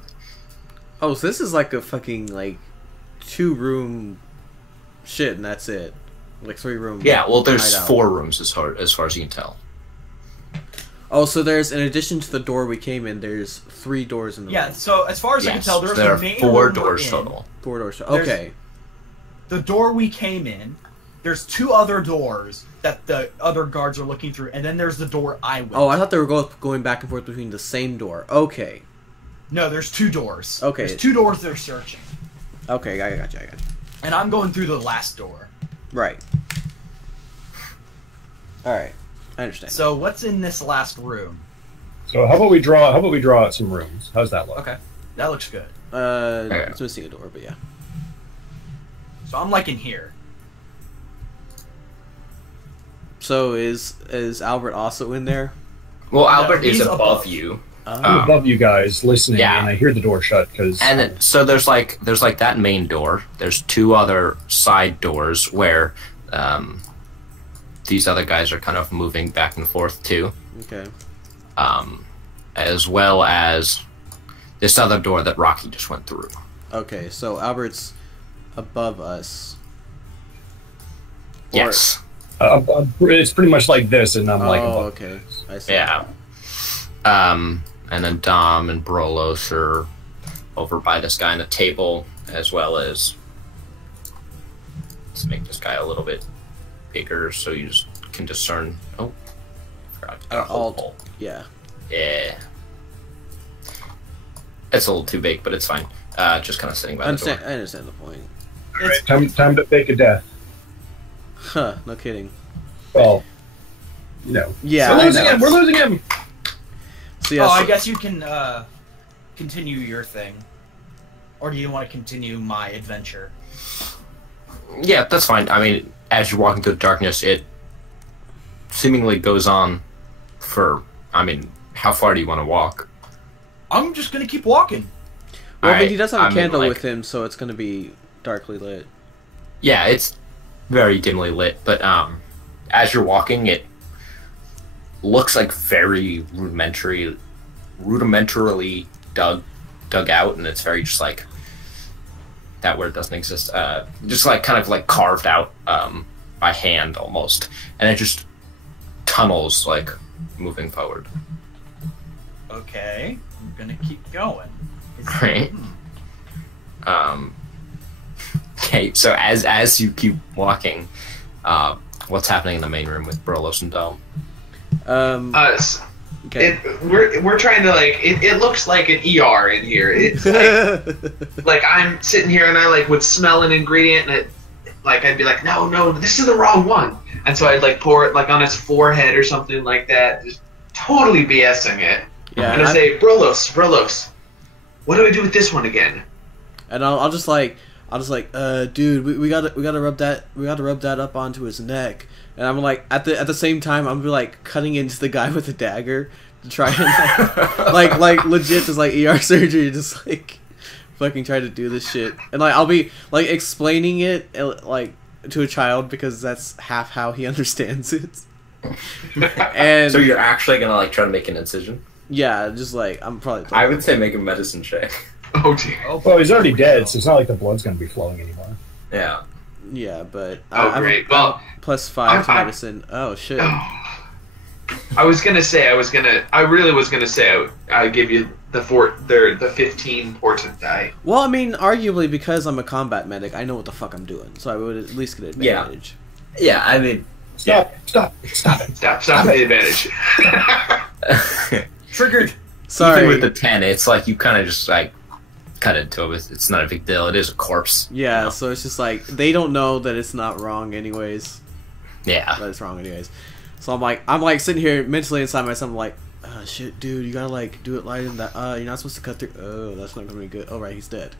Oh, so this is like a fucking, like, 2-room shit, and that's it. Like, 3-room. Yeah, well, there's hideout. 4 rooms as far as you can tell. Oh, so there's, in addition to the door we came in, there's 3 doors in the Yeah, room. so as far as I can tell, there's there a are main 4 room we're doors in. total. 4 doors. There's- Okay. The door we came in, there's 2 other doors that the other guards are looking through, and then there's the door I went. Oh, I thought they were going back and forth between the same door. Okay. No, there's 2 doors. Okay. There's 2 doors they're searching. Okay, I got you. And I'm going through the last door. Right. Alright. I understand. So what's in this last room? So how about we draw out some rooms? How's that look? Okay. That looks good. It's missing a door, but yeah. So I'm like in here. So is Albert also in there? Well, Albert is he's above above. you. I'm above you guys listening, yeah. and I hear the door shut because. And then, so there's like that main door. There's 2 other side doors where these other guys are kind of moving back and forth too. Okay. As well as this other door that Rocky just went through. Okay, so Albert's above us. Yes. It's pretty much like this, and I'm like, oh, okay, I see. Yeah. And then Dom and Brolos are over by this guy on the table, as well as let's make this guy a little bit bigger so you just can discern. Oh, forgot. Alt. Yeah. Yeah. It's a little too big, but it's fine. Just kind of sitting by the door. I understand the point. all right, time to fake a death. Huh? No kidding. Well, you know. Yeah, We're losing him. So, yeah, I guess you can continue your thing, or do you want to continue my adventure? Yeah, that's fine. I mean, as you're walking through the darkness, it seemingly goes on for, I mean, how far do you want to walk? I'm just gonna keep walking. Well, Right, but he does have a candle like, with him, so it's going to be darkly lit. Yeah, it's very dimly lit, but as you're walking, it looks like very rudimentarily dug out, and it's very just like that word doesn't exist. Just like kind of like carved out by hand almost, and it just tunnels like moving forward. Okay, I'm gonna keep going. Right. Okay, so as you keep walking, what's happening in the main room with Brolos and Dom? Okay. We're trying to like it looks like an ER in here. It's like I'm sitting here and I like would smell an ingredient and I'd be like, no, this is the wrong one, and so I'd like pour it like on his forehead or something like that, just totally BSing it. Yeah, and I say, Brolos, what do we do with this one again? And I'll just like, dude, we gotta rub that up onto his neck. And I'm like, at the same time, I'm like cutting into the guy with a dagger to try and like legit just like ER surgery, just like fucking try to do this shit. And like I'll be like explaining it like to a child because that's half how he understands it. And So you're actually gonna like try to make an incision? yeah, just like I'm probably. I would say make a medicine check. Oh dear. Well, he's already dead, so it's not like the blood's going to be flowing anymore. Yeah. Yeah, but Great. Well, +5 to medicine. Oh shit. I really was gonna say I give you the 15 portent die. Well, I mean, arguably because I'm a combat medic, I know what the fuck I'm doing, so I would at least get advantage. Yeah, I mean, Stop it. Stop the advantage. Triggered. Sorry. even with the 10, it's like you kind of just like cut into it. It's not a big deal. It is a corpse. Yeah, you know? so it's just like they don't know that it's not wrong anyways. Yeah. That it's wrong anyways. So I'm like sitting here mentally inside myself. I'm like, oh, shit, dude, you gotta like do it lighter than that. You're not supposed to cut through. Oh, that's not gonna be good. Oh, right, he's dead.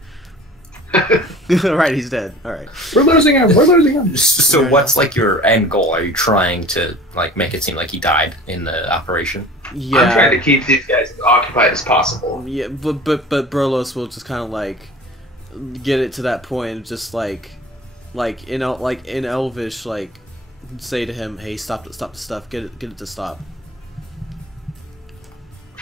Right, he's dead. All right. We're losing him. So what's like your end goal? Are you trying to like make it seem like he died in the operation? Yeah. I'm trying to keep these guys as occupied as possible. Yeah, but Brolos will just kind of like get it to that point, just like in Elvish, like say to him, "Hey, stop the stuff. Get it to stop."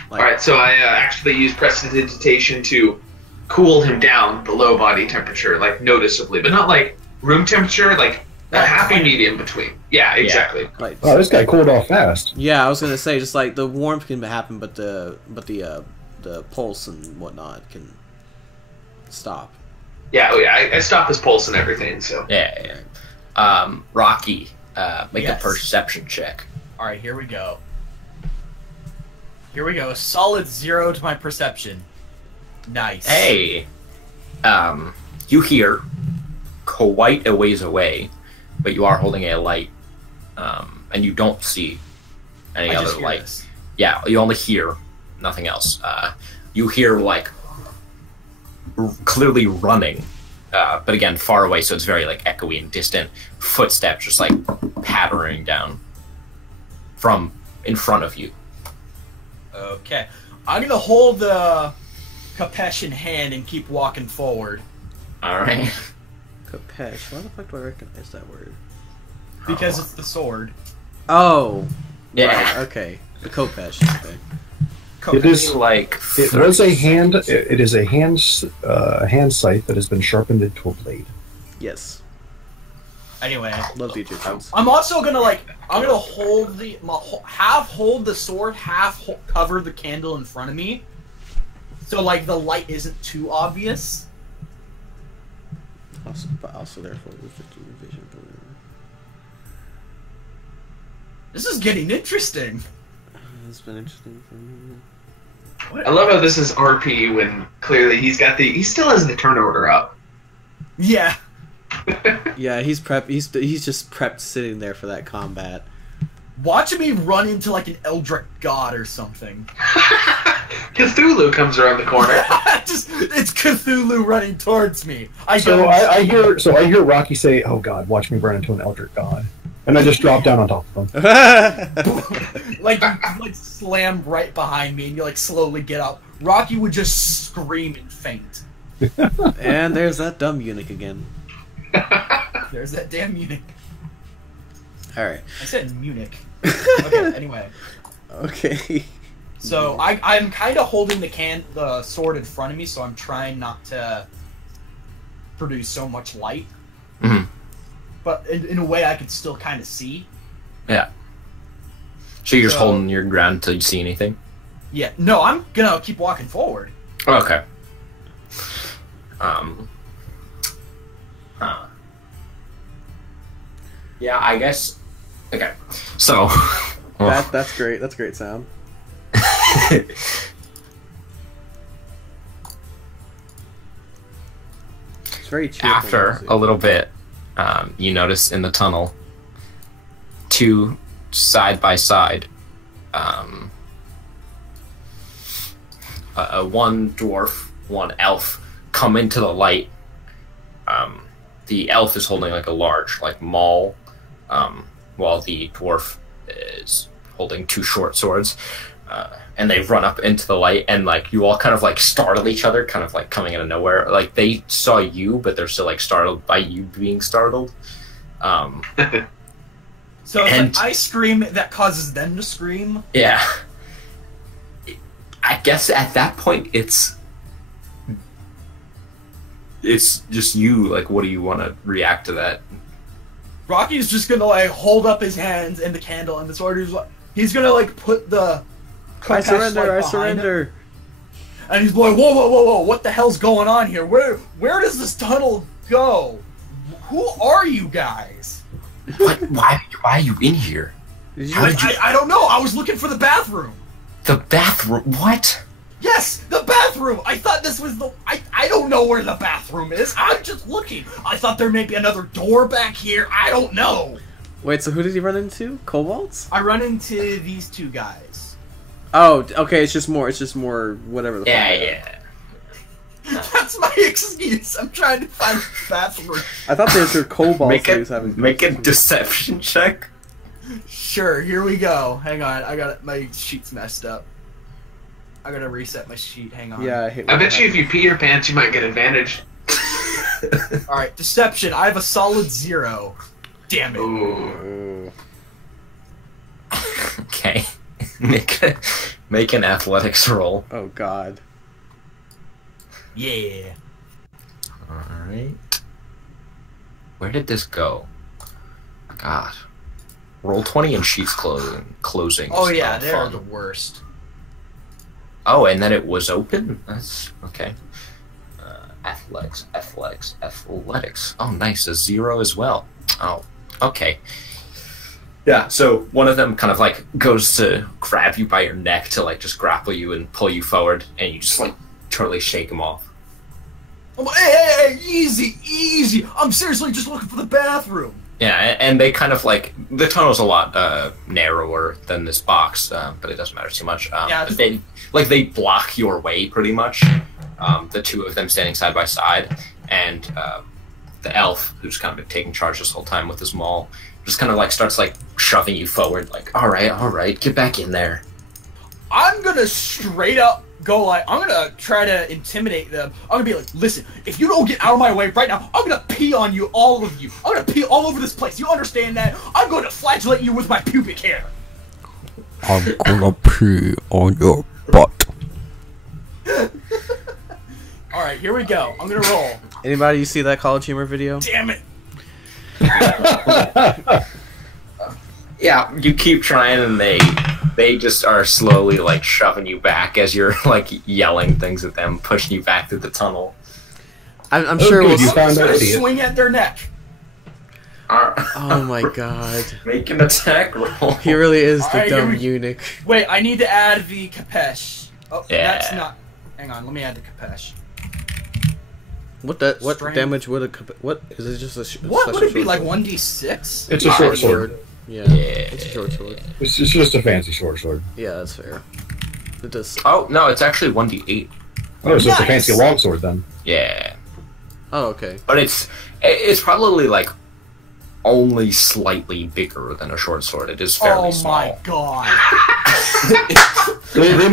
Like, All right, so I actually use prestidigitation to cool him down below body temperature, like noticeably, but not like room temperature, like a happy medium between. Yeah, exactly. like, Wow, this guy cooled off fast. yeah, I was gonna say just like the warmth can happen, but the pulse and whatnot can stop. Yeah, I stop his pulse and everything. So Yeah. Rocky, make a perception check. All right, here we go. A solid 0 to my perception. Nice. Hey, you hear quite a ways away, but you are holding a light, and you don't see any I other just hear light. this. Yeah, you only hear nothing else. You hear like clearly running, but again far away, so it's very like echoey and distant footsteps, just like pattering down from in front of you. Okay. I'm gonna hold the Capesh in hand and keep walking forward. All right. Capesh. Why the fuck do I recognize that word? Because it's the sword. Oh. Yeah. Right, okay. The Kopesh. Okay. It is like It was a hand. It is a hand scythe that has been sharpened into a blade. Yes. Anyway, Love the Egyptians. I'm also gonna I'm gonna hold half hold the sword, half cover the candle in front of me, so like the light isn't too obvious. Also therefore restricting your vision. This is getting interesting. It's been interesting for me. I love how this is RP when clearly he still has the turn order up. Yeah. Yeah, he's prepped. He's just prepped, sitting there for that combat. Watch me run into like an Eldritch god or something. Cthulhu comes around the corner. It's Cthulhu running towards me. I hear Rocky say, "Oh God, watch me run into an Eldritch god," and I just drop down on top of him. like slam right behind me, and you like slowly get up. Rocky would just scream and faint. And there's that dumb eunuch again. There's that damn Munich. Alright. I said Munich. Okay, anyway. Okay. So I'm kind of holding the sword in front of me, so I'm trying not to produce so much light. Mm-hmm. But in a way, I could still kind of see. Yeah. So you're just holding your ground until you see anything? Yeah. No, I'm gonna keep walking forward. Okay. Yeah, I guess. Okay, so that's great. That's a great sound. It's very cheerful. After a little bit, you notice in the tunnel, two side by side, one dwarf, one elf come into the light. The elf is holding like a large maul, while the dwarf is holding two short swords, and they run up into the light, and you all kind of startle each other, kind of coming out of nowhere. They saw you, but they're still startled by you being startled. So if I scream, that causes them to scream. Yeah. I guess at that point it's just you. What do you want to react to that? Rocky's just gonna hold up his hands and the candle and the sword. He's gonna put the. I surrender. Him. And he's like, whoa! What the hell's going on here? Where does this tunnel go? Who are you guys? What? Why are you in here? I don't know. I was looking for the bathroom. The bathroom? What? Yes, the bathroom! I thought this was the... I don't know where the bathroom is. I'm just looking. I thought there may be another door back here. I don't know. Wait, so who did he run into? Kobolds? I run into these two guys. Oh, okay, it's just more whatever the fuck. Yeah. That's my excuse. I'm trying to find the bathroom. I thought they were kobolds. Make a deception check. Sure, here we go. Hang on, I got my sheet's messed up. I gotta reset my sheet. Hang on. Yeah, I bet you if you pee your pants, you might get advantage. Alright, deception. I have a solid 0. Damn it. Ooh. Okay. Make an athletics roll. Oh god. Yeah. Alright. Where did this go? God. Roll 20 and sheets closing. Oh yeah, they're the worst. Oh, and then it was open? That's okay. Athletics. Oh, nice. A 0 as well. Oh, okay. Yeah, so one of them kind of goes to grab you by your neck to just grapple you and pull you forward, and you just totally shake him off. Oh, hey, easy. I'm seriously just looking for the bathroom. Yeah, and they kind of the tunnel's a lot narrower than this box, but it doesn't matter too much. Yeah, they block your way pretty much. The two of them standing side by side, and the elf who's kind of been taking charge this whole time with his maul just kind of starts shoving you forward. All right, get back in there. I'm gonna straight up go I'm gonna try to intimidate them. I'm gonna be listen, if you don't get out of my way right now, I'm gonna pee on you, all of you. I'm gonna pee all over this place. You understand that? I'm going to flagellate you with my pubic hair. I'm gonna pee on your butt. here we go. I'm gonna roll. Anybody see that College Humor video? Damn it. Yeah, you keep trying, and they just are slowly like shoving you back as you're like yelling things at them, pushing you back through the tunnel. I'm sure good, we'll. you found I'm that gonna idiot. swing at their neck. Oh my god. Make an attack roll. He really is the Alright, dumb here we- eunuch. Wait, I need to add the Capesh. Oh, Yeah. that's not. Hang on, let me add the Capesh. What Strength. damage would a what is it just a What would special it be, short like sword? 1d6? It's a short sword. Yeah, Yeah. it's a short sword. It's just a fancy short sword. Yeah, that's fair. It does. Oh no, it's actually 1d8. Oh, so it's a Nice. fancy long sword then. Yeah, Oh, okay. but it's probably like only slightly bigger than a short sword. It is fairly Oh small. my god. They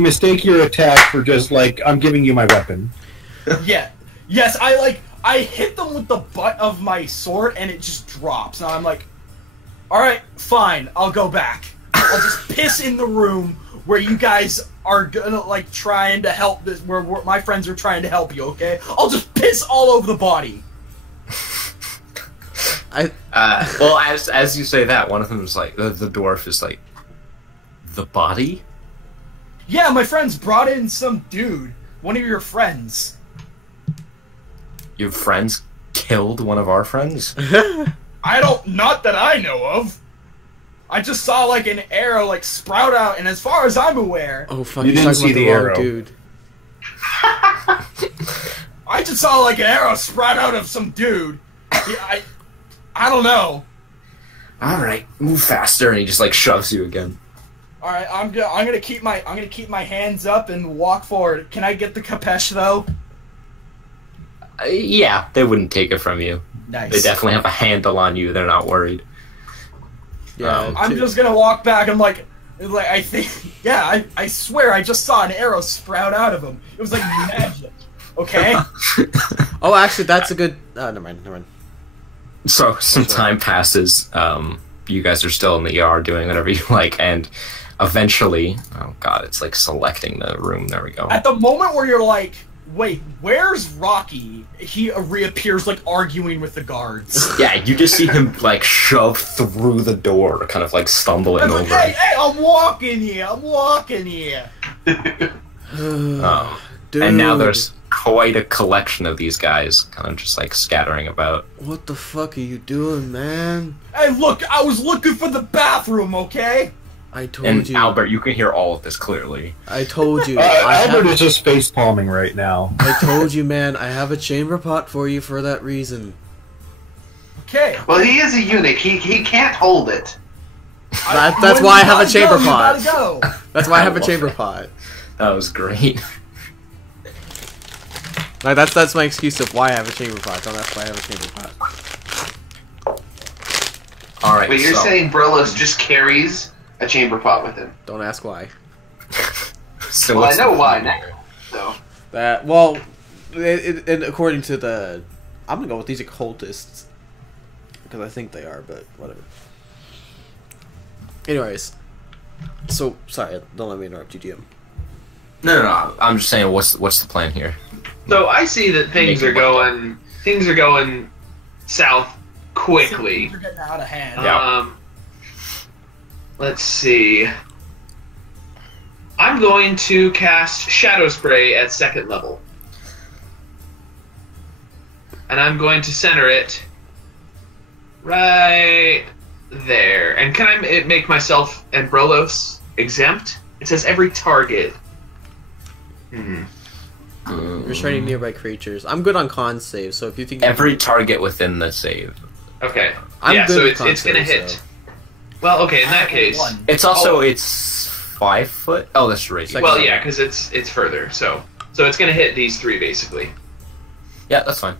mistake your attack for just like I'm giving you my weapon. Yeah. Yes, I hit them with the butt of my sword and it just drops. Now I'm like, alright, fine, I'll go back. I'll just piss in the room where you guys are gonna, like, trying to help this, where my friends are trying to help you, okay? I'll just piss all over the body. Well, as you say that, one of them is like the dwarf is like, the body. Yeah, my friends brought in some dude. One of your friends. Your friends killed one of our friends. Not that I know of. I just saw, like, an arrow, like, sprout out, and as far as I'm aware, Oh fuck! You You're didn't talking see about the the wrong arrow. dude. I just saw, like, an arrow sprout out of some dude. Yeah, I don't know. All right, move faster, and he just like shoves you again. All right, I'm gonna keep my hands up and walk forward. Can I get the Capesh though? Yeah, they wouldn't take it from you. Nice. They definitely have a handle on you. They're not worried. Yeah, I'm two- just gonna walk back. I'm like I think, yeah, I swear I just saw an arrow sprout out of him. It was like magic. Okay. Oh, actually, that's a good. Never mind. So some time passes. You guys are still in the ER doing whatever you like, and eventually, oh god, it's like selecting the room. There we go. At the moment where you're like, wait, where's Rocky? He reappears, like, arguing with the guards. Yeah, you just see him like shove through the door, kind of like stumbling I'm like, over. hey, I'm walking here. Dude, And now there's quite a collection of these guys, kind of just like scattering about. What the fuck are you doing, man? Hey, look, I was looking for the bathroom, okay? I told And you. Albert, you can hear all of this clearly. I told you. Albert is just face palming right now. I told you, man. I have a chamber pot for you for that reason. Okay. Well, he is a eunuch. He can't hold it. That's When why I you have a gotta chamber go, pot. You gotta go. That's why I have a chamber pot. That was great. Like, that's my excuse of why I have a chamber pot. Don't ask why I have a chamber pot. All right. But you're so, saying Brolos just carries a chamber pot with him. Don't ask why. So Well, I what's know the why plan now. So Well, and according to the, I'm gonna go with these occultists because I think they are, but whatever. Anyways, so sorry, don't let me interrupt you, GM. No. I'm just saying, what's the plan here? So I see that things Make are it look going south quickly. You're getting out of hand. Yeah. Let's see. I'm going to cast Shadow Spray at 2nd level. And I'm going to center it right there. And can I make myself and Brolos exempt? It says every target. Restraining nearby creatures. I'm good on con save, so if you think Every target within the save. Okay. I'm yeah, good so with it's con going to save, hit. so- Well, okay, in that case. One. It's also it's 5 foot. Oh, that's right. Second- Well, yeah, because it's further. So it's going to hit these 3, basically. Yeah, that's fine.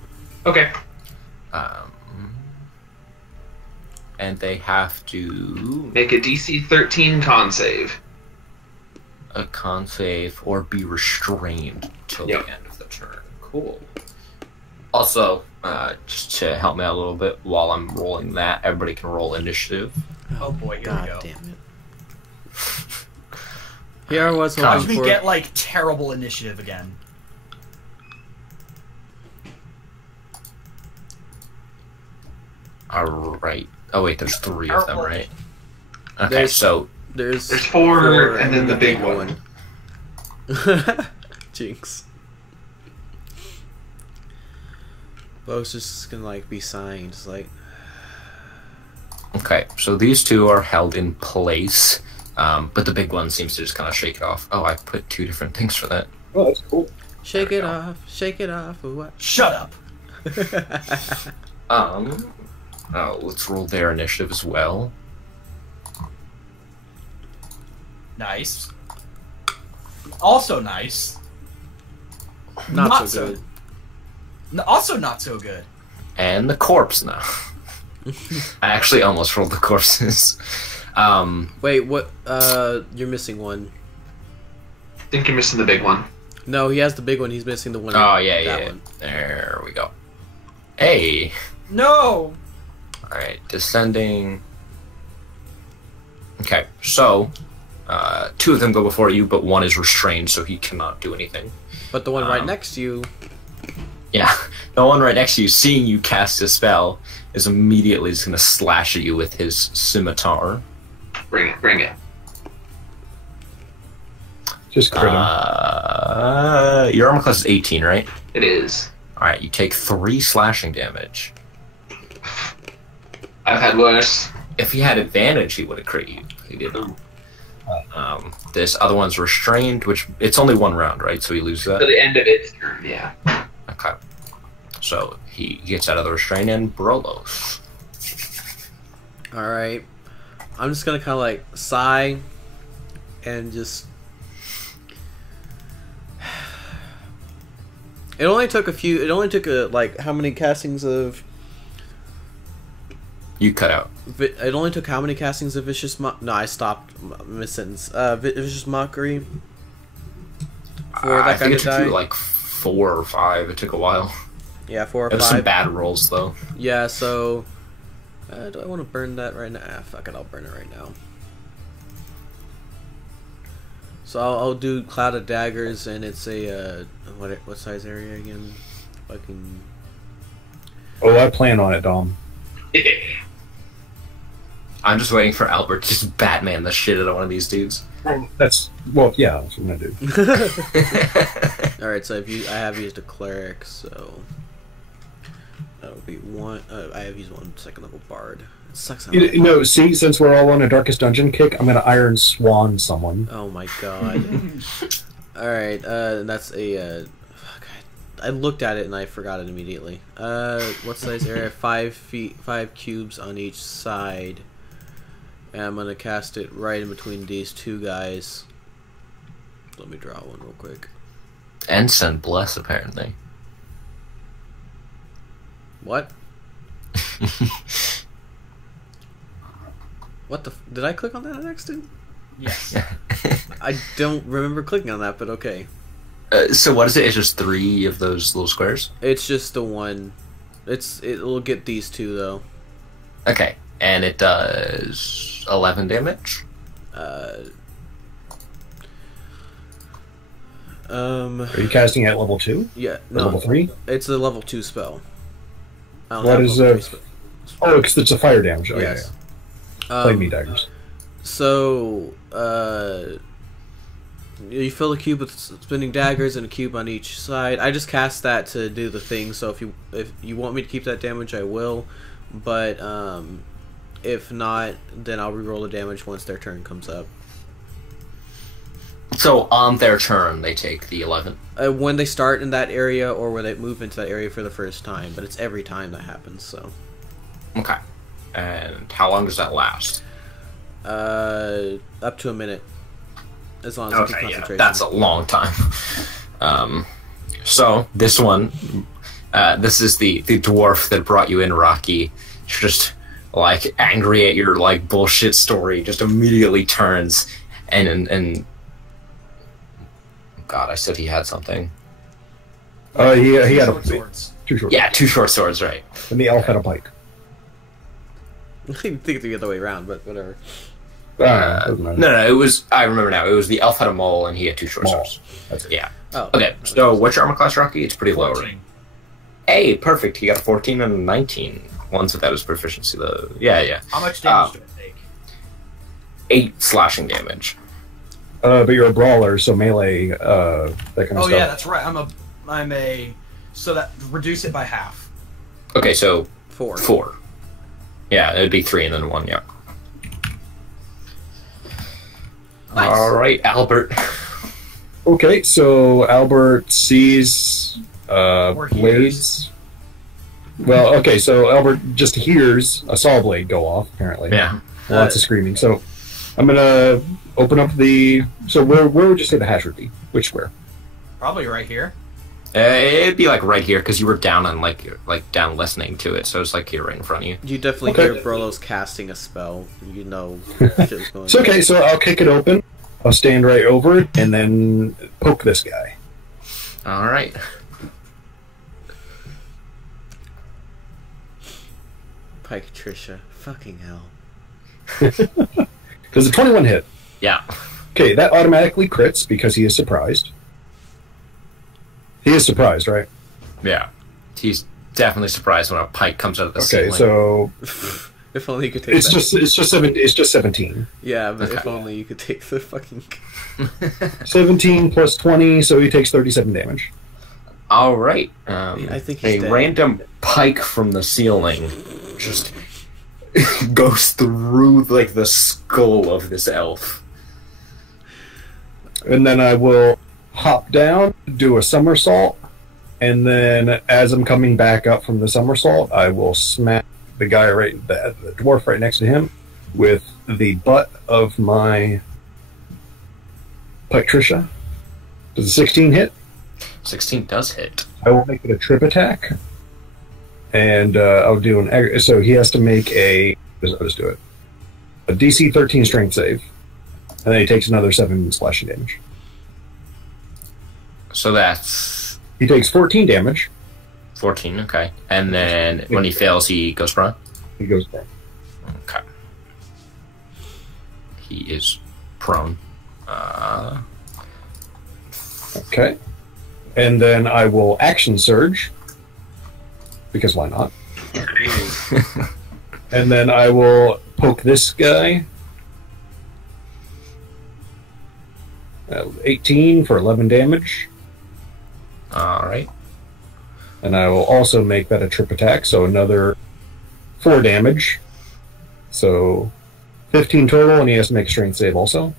Okay. And they have to Make a DC 13 con save. a con save or be restrained till Yep. the end of the turn. Cool. Also, just to help me out a little bit while I'm rolling that, everybody can roll initiative. Oh boy, here God we go. damn it. Here I was Watch hoping me for. get, like, terrible initiative again. Alright. Oh wait, there's 3 of them, right? Okay, There's 4 and then the big one. Jinx. Bo's just gonna like be sighing, just like. Okay, so these 2 are held in place, but the big one seems to just kind of shake it off. Oh, I put 2 different things for that. Oh, that's cool. Shake it off, or what? Shut up. Oh, let's roll their initiative as well. Nice. Also nice. Not so good. Also not so good. And the corpse now. I actually almost rolled the corpses. Wait, what? You're missing one. I think you're missing the big one. No, he has the big one. He's missing the one. Oh, yeah, that yeah. one. There we go. Hey! No! Alright, descending. Okay, so, 2 of them go before you, but 1 is restrained, so he cannot do anything. But the one right next to you. Yeah, the one right next to you, seeing you cast a spell, is immediately just going to slash at you with his scimitar. Bring it. Just crit him. Your armor class is 18, right? It is. Alright, you take 3 slashing damage. I've had worse. If he had advantage, he would have crit you. He didn't. This other one's restrained, which it's only 1 round, right? So he loses that. To the end of its turn, yeah. Okay. So he gets out of the restraint and Brolos. Alright. I'm just gonna kind of like sigh and just. It only took like how many castings of. You cut out. It only took how many castings of Vicious No, I stopped mid-sentence. Vicious Mockery. For I that guy think to it took die? you like 4 or 5. It took a while. Yeah, 4 or There was some 5. bad rolls, though. Yeah, so... do I want to burn that right now? Ah, fuck it, I'll burn it right now. So I'll do Cloud of Daggers, and it's a... what size area again? Fucking... Oh, I plan on it, Dom. I'm just waiting for Albert to just Batman the shit out of one of these dudes. Yeah, that's what I'm gonna do. Alright, so I have used a Cleric, so... That would be 1... I have used 1 second level Bard. It sucks. See, since we're all on a Darkest Dungeon kick, I'm gonna Iron Swan someone. Oh my god. Alright, that's a... fuck, I looked at it and I forgot it immediately. What size area? 5 cubes on each side. And I'm gonna cast it right in between these 2 guys. Let me draw one real quick. And send Bless, apparently. What? What the did I click on that on accident? Yes. I don't remember clicking on that, but okay. So what is it? It's just 3 of those little squares? It's just the one. It'll get these 2 though. Okay. And it does 11 damage? Are you casting at level 2? Yeah. Or level 3? It's a level 2 spell. I don't What have is level 3 Oh, because it's a fire damage. Oh, yes. yeah. Play me daggers. So, you fill a cube with spinning daggers and a cube on each side. I just cast that to do the thing. So if you want me to keep that damage, I will. But if not, then I'll reroll the damage once their turn comes up. So on their turn, they take the 11. When they start in that area or when they move into that area for the first time, but it's every time that happens. So. Okay. And how long does that last? Up to a minute. As long as it's concentration. That's a long time. So this one, this is the dwarf that brought you in, Rocky. Just like angry at your like bullshit story, just immediately turns and God, I said he had something. He had Short swords. 2 short. Yeah, 2 short swords, right? And the elf had a pike. I think it's the other way around, but whatever. Doesn't matter. No, it was. I remember now. It was the elf had a mole and he had 2 short swords. That's it. Yeah. Oh. Okay. So what's your armor class, Rocky? It's pretty low. 14. Hey, perfect. He got a 14 and a 19. ones without his proficiency. Yeah. How much damage do I take? 8 slashing damage. But you're a brawler, so melee, that kind of stuff. Oh yeah, that's right. I'm a. So that reduce it by half. Okay, so 4. 4. Yeah, it'd be 3 and then 1. Yeah. Nice. All right, Albert. Okay, so Albert sees Or hears. blades. Well, okay, so Albert just hears a saw blade go off, apparently. Yeah. Lots of screaming. So I'm going to open up the... So where would you say the hatch would be? Which square? Probably right here. It'd be like right here because you were down and like down listening to it, so it's like here right in front of you. You definitely Okay. hear Brolos casting a spell. You know shit's going So, okay, so I'll kick it open. I'll stand right over it and then poke this guy. All right. Pike Trisha. Fucking hell. Does a 21 hit? Yeah. Okay, that automatically crits because he is surprised. He is surprised, right? Yeah. He's definitely surprised when a pike comes out of the Okay, ceiling. so If only you could take it's that. just 17. Yeah, but if Okay. only you could take the fucking... 17 plus 20, so he takes 37 damage. All right. I think he's a dead. random pike from the ceiling just goes through like the skull of this elf. And then I will hop down, do a somersault, and then as I'm coming back up from the somersault, I will smack the guy the dwarf right next to him with the butt of my Patricia. Does a 16 hit? 16 does hit. I will make it a trip attack, and I'll do so he has to make I'll just do it. A DC 13 strength save, and then he takes another 7 slashing damage. So that's He takes 14 damage. 14, okay. And then when he fails, he goes prone? He goes down. Okay. He is prone. Okay. And then I will action surge, because why not? And then I will poke this guy. 18 for 11 damage. All right. And I will also make that a trip attack, so another 4 damage. So 15 total, and he has to make a strength save also.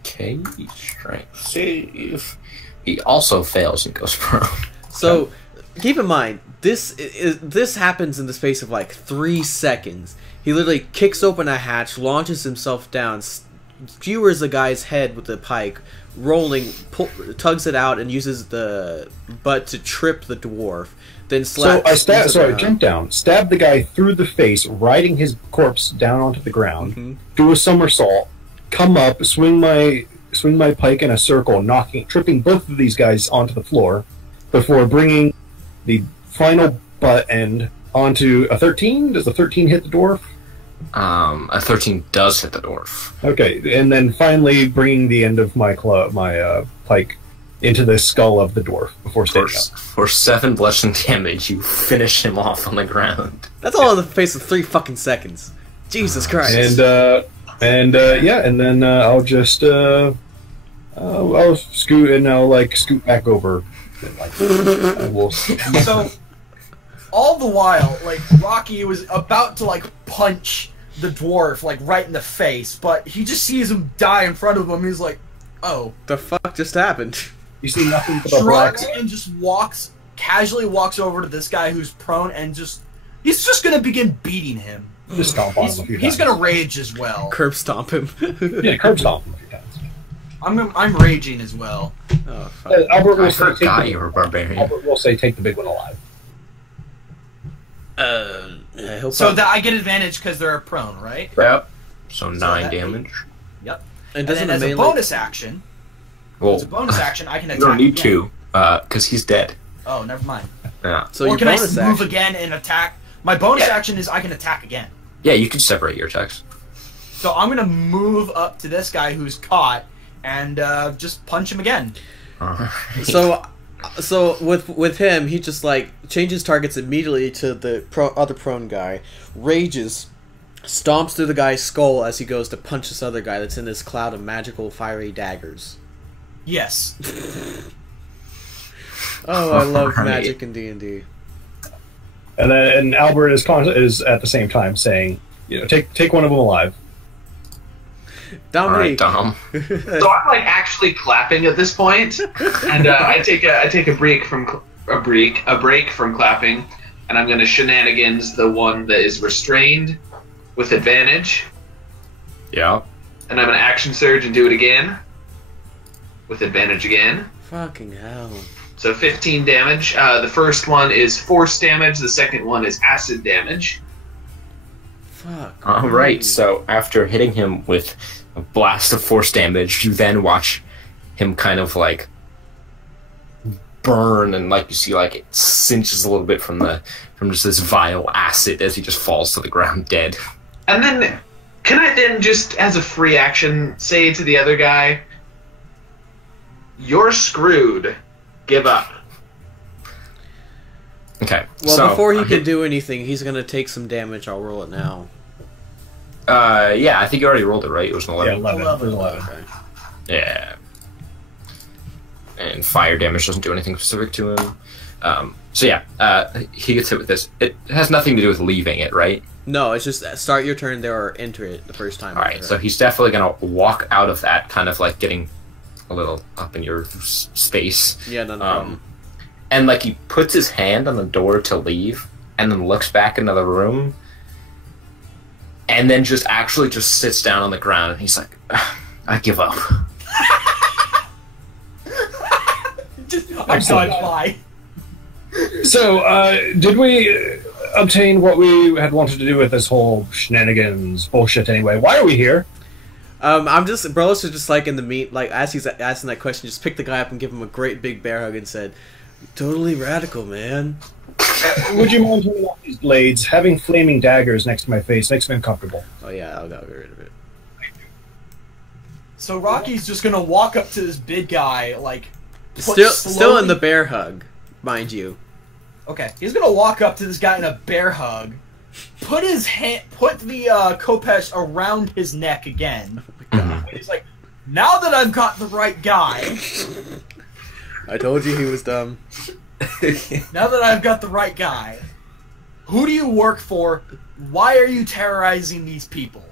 Okay, strength save. He also fails and goes prone. So, keep in mind, this happens in the space of like 3 seconds. He literally kicks open a hatch, launches himself down, skewers the guy's head with the pike, rolling, tugs it out, and uses the butt to trip the dwarf. Then So I jump down, stab the guy through the face, riding his corpse down onto the ground, do a somersault, come up, swing my pike in a circle, tripping both of these guys onto the floor, before bringing the final butt end onto a 13. Does a 13 hit the dwarf? A 13 does hit the dwarf. Okay, and then finally bringing the end of my pike into the skull of the dwarf before standing up. For 7 bludgeoning damage, you finish him off on the ground. That's all in the space of 3 fucking seconds. Jesus Christ. And then I'll just I'll scoot and I'll scoot back over. And we'll So, all the while, Rocky was about to punch the dwarf right in the face, but he just sees him die in front of him. He's like, "Oh, the fuck just happened?" You see nothing but a black. Shrugs and just casually walks over to this guy who's prone and he's just gonna begin beating him. Just stomp on him a few He's times. gonna rage as well. Curb stomp him. Yeah, curb stomp him a few times. I'm raging as well. Oh, fuck. Albert will I say, forgot you were a barbarian. Albert will say, take the big one alive. He'll So that I get advantage because they're prone, right? Yep. So 9 that- damage. Yep. And And doesn't then as the a melee... bonus action, Well, I can attack. you don't need again. to, because he's dead. Oh, never mind. Yeah. So or your can I bonus move action... again and attack? My bonus action is I can attack again. Yeah, you can separate your attacks. So I'm gonna move up to this guy who's caught and just punch him again. Alright. So So with him, he just like changes targets immediately to the other prone guy, rages, stomps through the guy's skull as he goes to punch this other guy that's in this cloud of magical fiery daggers. Yes. Oh, I love magic in D&D. And Albert is at the same time saying, take one of them alive. Dominique. All right, Dom. So I'm like actually clapping at this point, and I take a break from clapping, and I'm gonna shenanigans the one that is restrained with advantage. Yeah. And I'm gonna action surge and do it again with advantage again. Fucking hell. So 15 damage. The first one is force damage. The second one is acid damage. Fuck. Alright, so after hitting him with a blast of force damage, you then watch him kind of like burn, and like you see like it cinches a little bit from just this vile acid as he just falls to the ground dead. And then, can I then just, as a free action, say to the other guy, "You're screwed. Give up." Okay. Well, so, before he can do anything, he's gonna take some damage. I'll roll it now. Yeah, I think you already rolled it, right? It was an 11. Yeah, 11. Okay. Yeah. And fire damage doesn't do anything specific to him. So yeah, he gets hit with this. It has nothing to do with leaving it, right? No, it's just start your turn there or enter it the first time. Alright, so he's definitely gonna walk out of that, kind of like getting a little up in your space. Yeah, no problem. And like he puts his hand on the door to leave, and then looks back into the room, and then just sits down on the ground, and he's like, "I give up." I'm sorry, fly. So, did we obtain what we had wanted to do with this whole shenanigans bullshit anyway? Why are we here? Brolos is just like in the meat, like as he's asking that question, just picked the guy up and give him a great big bear hug and said, "Totally radical, man." Would you mind turning off these blades? Having flaming daggers next to my face makes me uncomfortable. Oh yeah, I'll get rid of it. So Rocky's just gonna walk up to this big guy, like Still in the bear hug, mind you. Okay, he's gonna walk up to this guy in a bear hug, put the Kopesh around his neck again. Oh my God. He's like, "Now that I've got the right guy, I told you he was dumb. now that I've got the right guy, who do you work for? Why are you terrorizing these people?"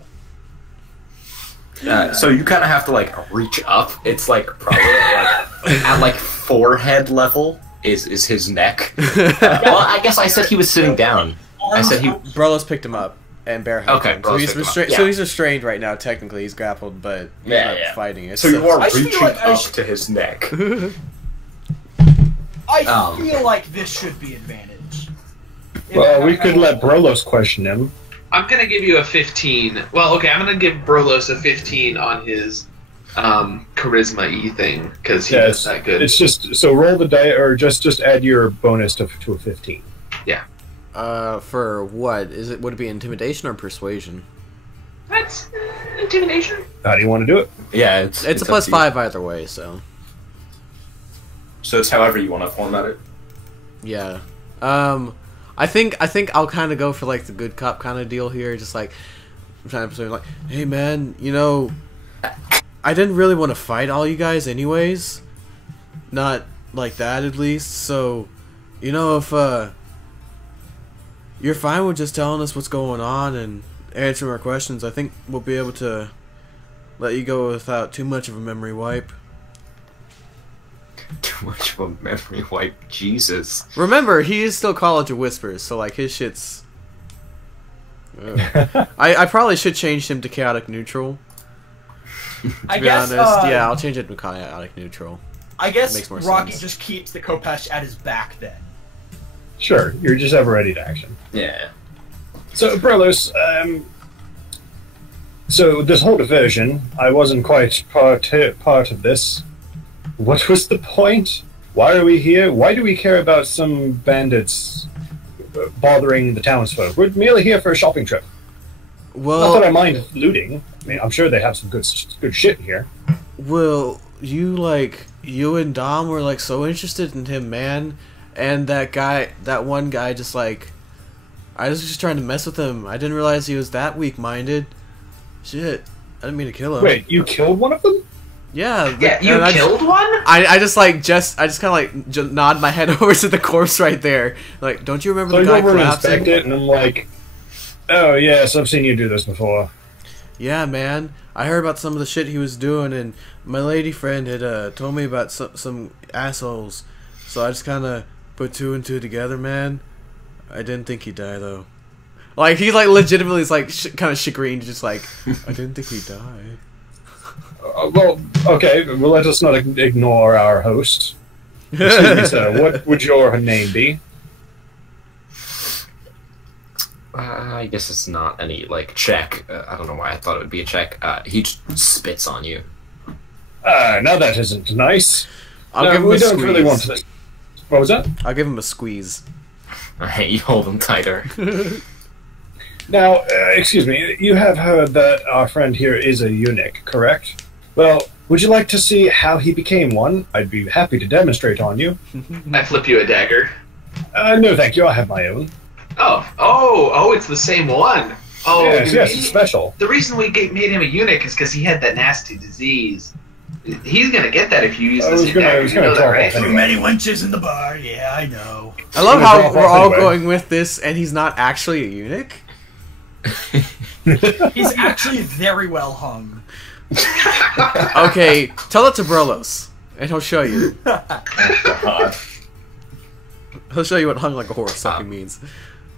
So you kind of have to like reach up. It's like probably at like forehead level is his neck. Well, I guess I said he was sitting down. I said he. Brolos picked him up and bear hugged him. So he's restrained. So he's restrained right now. Technically, he's grappled, but he's not fighting it. So you are I feel reaching like up to his neck. I feel like this should be advantage. Well, we could let Brolos question him. I'm gonna give you a 15. Well, okay, I'm gonna give Brolos a 15 on his charisma E thing because he does that good. It's just so roll the die, or just add your bonus to a 15. Yeah. For what is it? Would it be intimidation or persuasion? That's intimidation. How do you want to do it? Yeah, It's a +5 either way. So it's however you want to format it. yeah. I think I'll kind of go for like the good cop kind of deal here. Just like I'm trying to say, like, hey man, I didn't really want to fight all you guys anyways. Not like that at least. So, if you're fine with just telling us what's going on and answering our questions, I think we'll be able to let you go without too much of a memory wipe. Too much of a memory wipe, Jesus. Remember, he is still College of Whispers, so like his shit's. I probably should change him to chaotic neutral. I be guess, honest, yeah, I'll change it to chaotic neutral. I guess makes more Rocky sense. just keeps the Kopesh at his back then. Sure, you're just ever ready to action. Yeah. So, Brolos, so this whole diversion, I wasn't quite part of this. What was the point? Why are we here? Why do we care about some bandits bothering the townsfolk? We're merely here for a shopping trip. Well, Not that I mind looting. I mean, I'm sure they have some good shit here. well, you and Dom were like so interested in him, man, and that one guy just like, I was just trying to mess with him. I didn't realize he was that weak-minded. Shit, I didn't mean to kill him. Wait, you killed one of them? Yeah. Yeah, you killed one? I just kind of like nod my head over to the corpse right there. Like, don't you remember So the I guy go over and collapsing? inspect it, and I'm like, oh yes, I've seen you do this before. Yeah, man. I heard about some of the shit he was doing, and my lady friend had told me about some assholes. So I just kind of put two and two together, man. I didn't think he'd die, though. Like, he's like legitimately is like kind of chagrined, just like, I didn't think he'd die. Well, okay, well, let us not ignore our host. Excuse me, sir. What would your name be? I guess it's not any, like, check. I don't know why I thought it would be a check. He just spits on you. Now that isn't nice. I'll give him we a don't squeeze. really want to. What was that? I'll give him a squeeze. Alright, you hold him tighter. Now, excuse me, you have heard that our friend here is a eunuch, correct? Well, would you like to see how he became one? I'd be happy to demonstrate on you. I flip you a dagger. No, thank you. I have my own. Oh, it's the same one. Oh, yes, it's special. The reason we made him a eunuch is because he had that nasty disease. He's gonna get that if you use this dagger. I was gonna You know that, talk right? anyway. Too many wenches in the bar. Yeah, I know. I love Gonna how drop we're off all anyway. going with this, and he's not actually a eunuch. He's actually very well hung. Okay, tell it to Brolos, and he'll show you. God. He'll show you what hung like a horse fucking means.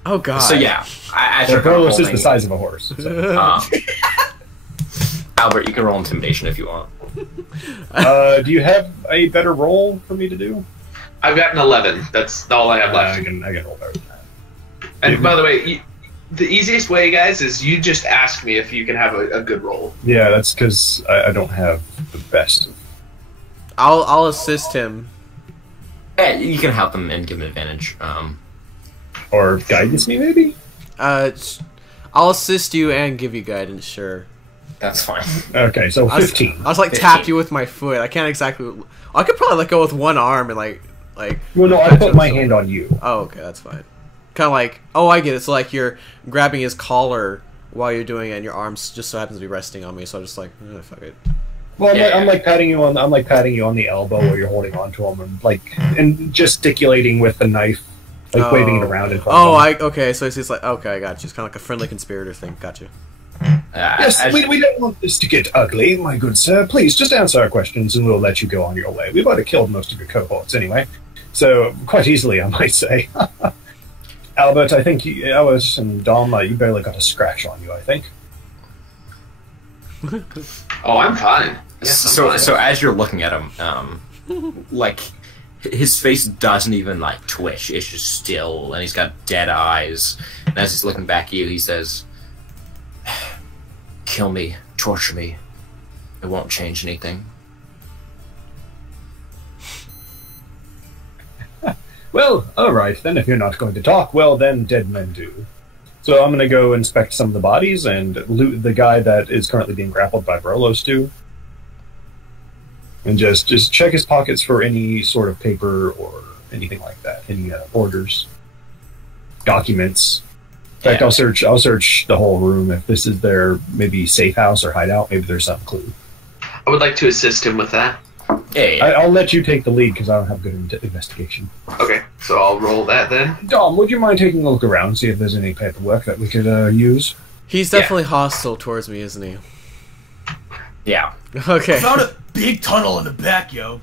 Oh god. So yeah, as The you're kind of Carlos is holding, the size of a horse. So. Albert, you can roll intimidation if you want. Do you have a better roll for me to do? I've got an 11. That's all I have left. I can roll better than that. And by the way, the easiest way, guys, is you just ask me if you can have a good roll. Yeah, that's because I don't have the best. I'll assist him. Yeah, you can help him and give him advantage. Or guidance me, maybe? I'll assist you and give you guidance, sure. That's fine. Okay, so 15. I was like 15. tap you with my foot. I can't exactly. I could probably like go with one arm and like. Well, no, I put my hand on you. Oh, okay, that's fine. Kind of like, oh, I get it. So like you're grabbing his collar while you're doing it, and your arms just so happens to be resting on me. So I'm just like, fuck it. Well, Yeah. I'm like patting you on. I'm like patting you on the elbow while you're holding onto him, and gesticulating with the knife, like waving it around. In front of him. okay. So it's like, okay, I got you. It's kind of like a friendly conspirator thing. Got you. Yes, we don't want this to get ugly, my good sir. Please, just answer our questions and we'll let you go on your way. We've already killed most of your cohorts anyway. So, quite easily, I might say. Albert, I think Alice and Dom, you barely got a scratch on you, I think. Oh, I'm fine. Yes, I'm fine. So as you're looking at him, like his face doesn't even like twitch. It's just still, and he's got dead eyes. And as he's looking back at you, he says, "Kill me, torture me. It won't change anything." Well, alright, then if you're not going to talk, well then, dead men do. So I'm going to go inspect some of the bodies and loot the guy that is currently being grappled by Brolos too. And just check his pockets for any sort of paper or anything like that. Any orders, documents. In fact, Yeah. I'll search the whole room. If this is their maybe safe house or hideout, maybe there's some clue. I would like to assist him with that. Yeah. I'll let you take the lead because I don't have good investigation. Okay, so I'll roll that then. Dom, would you mind taking a look around, see if there's any paperwork that we could use? He's definitely hostile towards me, isn't he? Yeah. Okay. Found a big tunnel in the back, yo.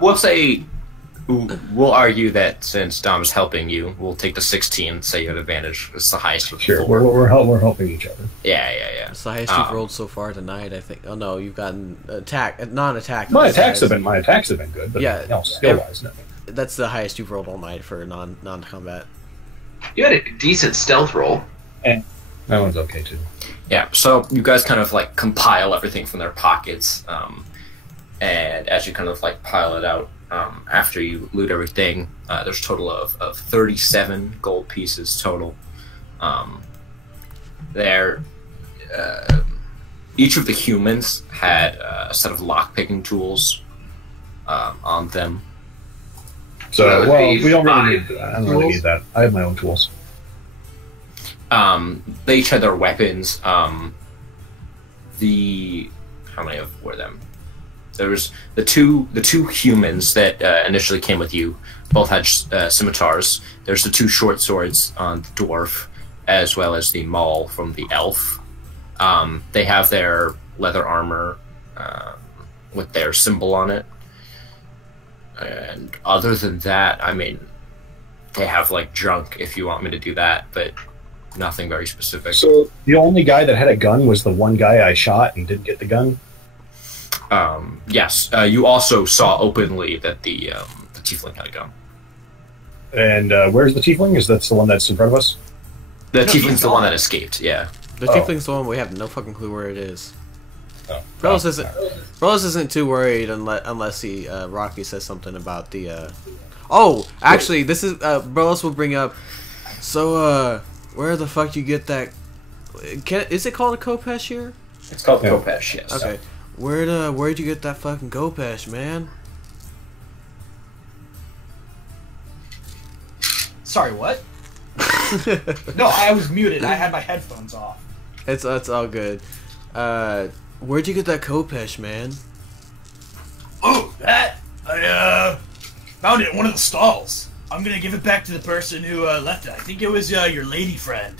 We'll say we'll argue that since Dom's helping you, we'll take the 16. Say you have advantage. It's the highest. You can Sure, afford. we're helping each other. Yeah. It's the highest you've rolled so far tonight, I think. Oh no, you've gotten non-attack. My attacks have been good, but Yeah. no, skill-wise, nothing. That's the highest you've rolled all night for non-combat. You had a decent stealth roll. That one's okay too. Yeah, so you guys kind of like compile everything from their pockets, and as you kind of like pile it out, after you loot everything, there's a total of 37 gold pieces total. There, each of the humans had a set of lock-picking tools on them. So, That would well, be we don't really fine. need that. I don't really need that. I have my own tools. They each had their weapons. How many of were them? There was the two humans that initially came with you. Both had scimitars. There's the two short swords on the dwarf, as well as the maul from the elf. They have their leather armor with their symbol on it. And other than that, I mean, they have like junk if you want me to do that, but nothing very specific. So the only guy that had a gun was the one guy I shot and didn't get the gun? Yes. You also saw openly that the tiefling had a gun. And where's the tiefling? Is that the one that's in front of us? The No, tiefling's he's the one gone. that escaped, yeah. The tiefling's the one we have no fucking clue where it is. Oh. Brolos isn't too worried unless he Rocky says something about the. Oh, actually, this is Brolos will bring up. So, where the fuck you get that? Is it called a Kopesh here? It's called Yeah. Kopesh, yes. Okay, where'd you get that fucking Kopesh, man? Sorry, what? No, I was muted. I had my headphones off. It's all good. Where'd you get that Kopesh, man? Oh, that I found it in one of the stalls. I'm gonna give it back to the person who left it. I think it was your lady friend.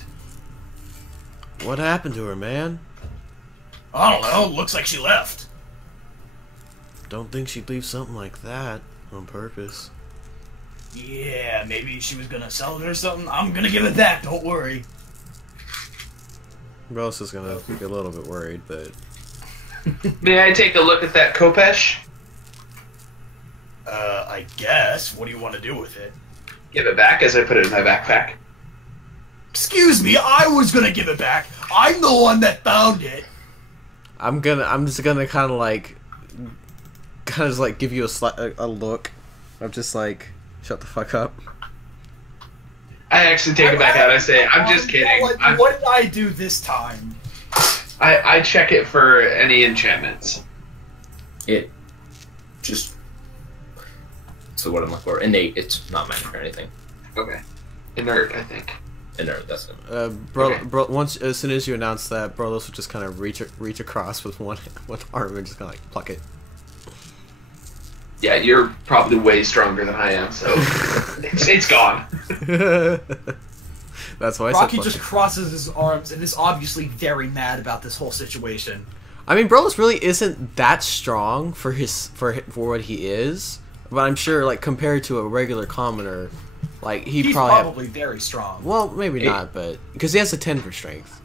What happened to her, man? I don't know. Looks like she left. Don't think she'd leave something like that on purpose. Yeah, maybe she was gonna sell it or something. I'm gonna give it back. Don't worry. Brolos is gonna be a little bit worried, but May I take a look at that Kopesh? I guess. What do you want to do with it? Give it back as I put it in my backpack. Excuse me, I was gonna give it back. I'm the one that found it. I'm just gonna kind of like give you a look. I'm just like, shut the fuck up. I actually take it back out. I say, I'm just kidding. What did I do this time? I check it for any enchantments. It just... So what I'm looking for. Innate, it's not magic or anything. Okay. Inert, I think. Inert, that's it. Once as soon as you announce that, Brolos would just kind of reach across with one arm and just kind of like pluck it. Yeah, you're probably way stronger than I am, so it's gone. That's why I Rocky said just crosses his arms and is obviously very mad about this whole situation. I mean, Brolos really isn't that strong for what he is, but I'm sure, like, compared to a regular commoner, like He's probably very strong. well, maybe not, but because he has a 10 for strength.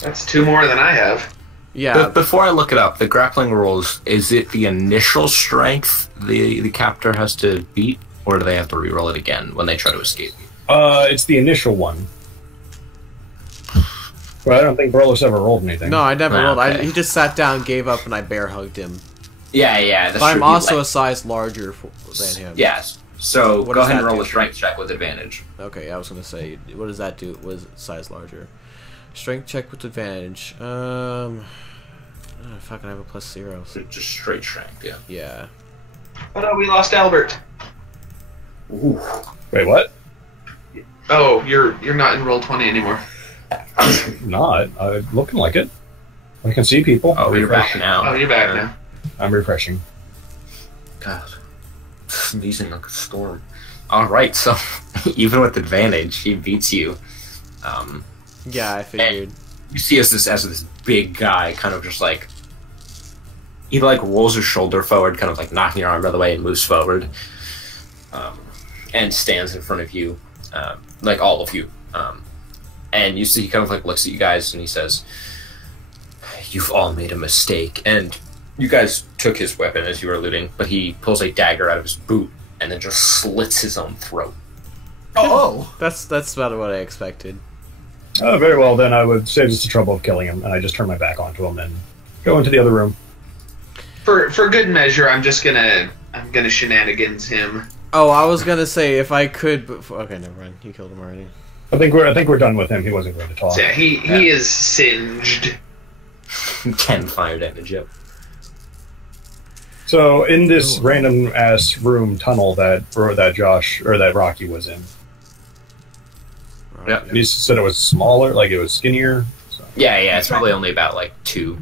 That's 2 more than I have. Yeah, Before I look it up, the grappling rules, is it the initial strength the captor has to beat, or do they have to reroll it again when they try to escape? It's the initial one. But I don't think Brolos ever rolled anything. no, I never rolled. Okay. He just sat down, gave up, and I bear hugged him. Yeah, that's But I'm true. also Like- a size larger than him. Yes. So What go does ahead and that roll do? a strength check with advantage. Okay, I was gonna say, what does that do? Was size larger? Strength check with advantage. Fucking I have a +0. So Just straight strength, yeah. yeah. Oh no, we lost Albert. Ooh. Wait, what? Oh, you're not in roll 20 anymore. Not. Looking like it. I can see people. Oh, you're back Refreshing. now. Oh, you're back now. I'm refreshing. God. Sneezing like a storm. Alright, so even with advantage, he beats you. Yeah, I figured. You see as this big guy kind of just like he like rolls his shoulder forward, kind of like knocking your arm out of the way and moves forward, and stands in front of you, like all of you, and you see he kind of like looks at you guys and he says, "You've all made a mistake," and you guys took his weapon as you were looting, but he pulls a dagger out of his boot and then just slits his own throat. Oh! That's about what I expected. Very well, then I would save us the trouble of killing him, and I just turn my back onto him and go into the other room. For good measure, I'm gonna shenanigans him. Oh, I was gonna say if I could. Okay, never mind. You killed him already. I think we're done with him. He wasn't going to talk. So yeah, he is singed. 10 fire damage, yep. So in this random ass room tunnel that Josh or that Rocky was in, Yeah. you said it was smaller, like it was skinnier. So. Yeah, it's probably only about like 2.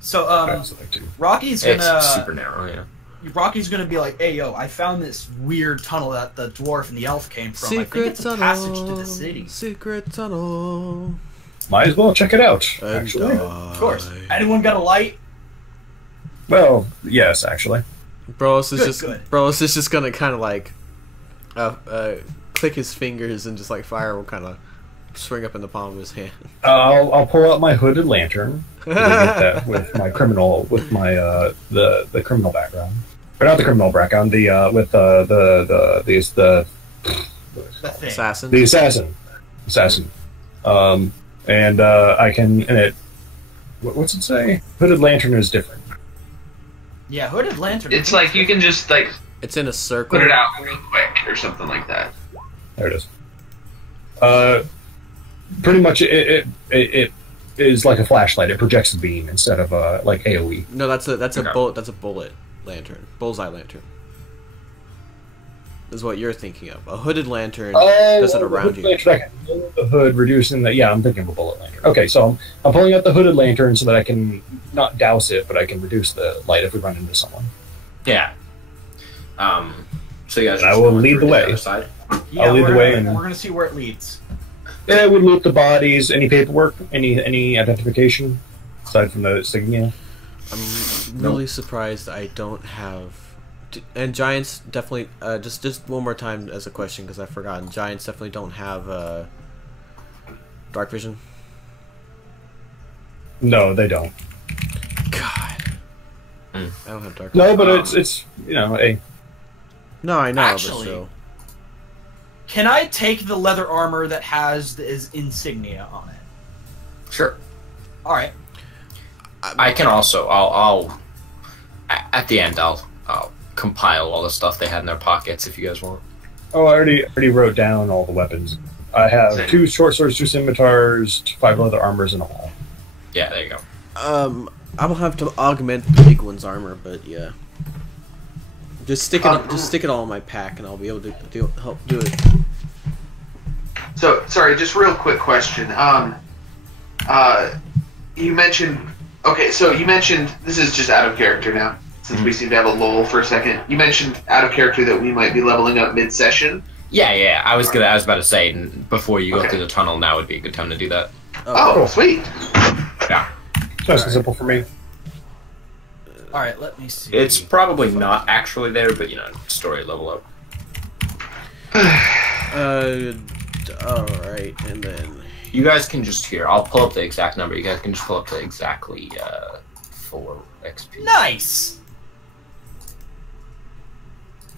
So, Okay, so like 2. Rocky's It's gonna super narrow, yeah. Rocky's gonna be like, "Hey, yo, I found this weird tunnel that the dwarf and the elf came from. I think Secret it's a tunnel. passage to the city." Secret tunnel. Might as well check it out. And Actually, Of course. Anyone got a light? well, yes, actually. Brolos is Good. Brolos is just gonna kind of like click his fingers and just like fire will kind of swing up in the palm of his hand. I'll pull out my hooded lantern. I get that with my criminal, with my the criminal background, or not the criminal background. The with the The thing. Assassin. the assassin. And I can and it. What's it say? Hooded lantern is different. Yeah, hooded lantern. It's like you can just like It's in a circle. put it out real quick or something like that. There it is. Pretty much it is like a flashlight. It projects a beam instead of like AOE. No, that's a Okay. bullet. That's a bullet lantern. Bullseye lantern. Is what you're thinking of. A hooded lantern does it around you. Lantern, I can pull the hood, reducing the. Yeah, I'm thinking of a bullet lantern. Okay, so I'm pulling out the hooded lantern so that I can not douse it, but I can reduce the light if we run into someone. Yeah. So you guys And I just will going lead through the way. other side? Yeah, I'll lead the we're way gonna- and- we're gonna see where it leads. Yeah, it would loot the bodies, any paperwork, any identification aside from the insignia. I'm really surprised I don't have. And giants definitely. Just one more time as a question because I've forgotten. Giants definitely don't have dark vision. No, they don't. God. Mm. I don't have dark. No, but Um, it's you know a. No, I know. Actually- but still. Can I take the leather armor that has his insignia on it? Sure. All right. I can also. I'll at the end. I'll compile all the stuff they had in their pockets if you guys want. Oh, I already wrote down all the weapons. I have Same. 2 short swords, 2 scimitars, 5 leather armors, and a haul. Yeah, there you go. I'll have to augment the big one's armor, but yeah. Just stick it all in my pack, and I'll be able to help do it. So, sorry, just real quick question. You mentioned... Okay, so you mentioned... This is just out of character now, since we seem to have a lull for a second. You mentioned out of character that we might be leveling up mid-session. Yeah. I was about to say before you go Okay. through the tunnel. Now would be a good time to do that. Oh, cool. sweet. Yeah. Nice and simple for me. All right. Let me see. It's probably not actually there, but story level up. Alright, and then... You guys can just I'll pull up the exact number. You guys can just pull up to exactly 4 XP. Nice.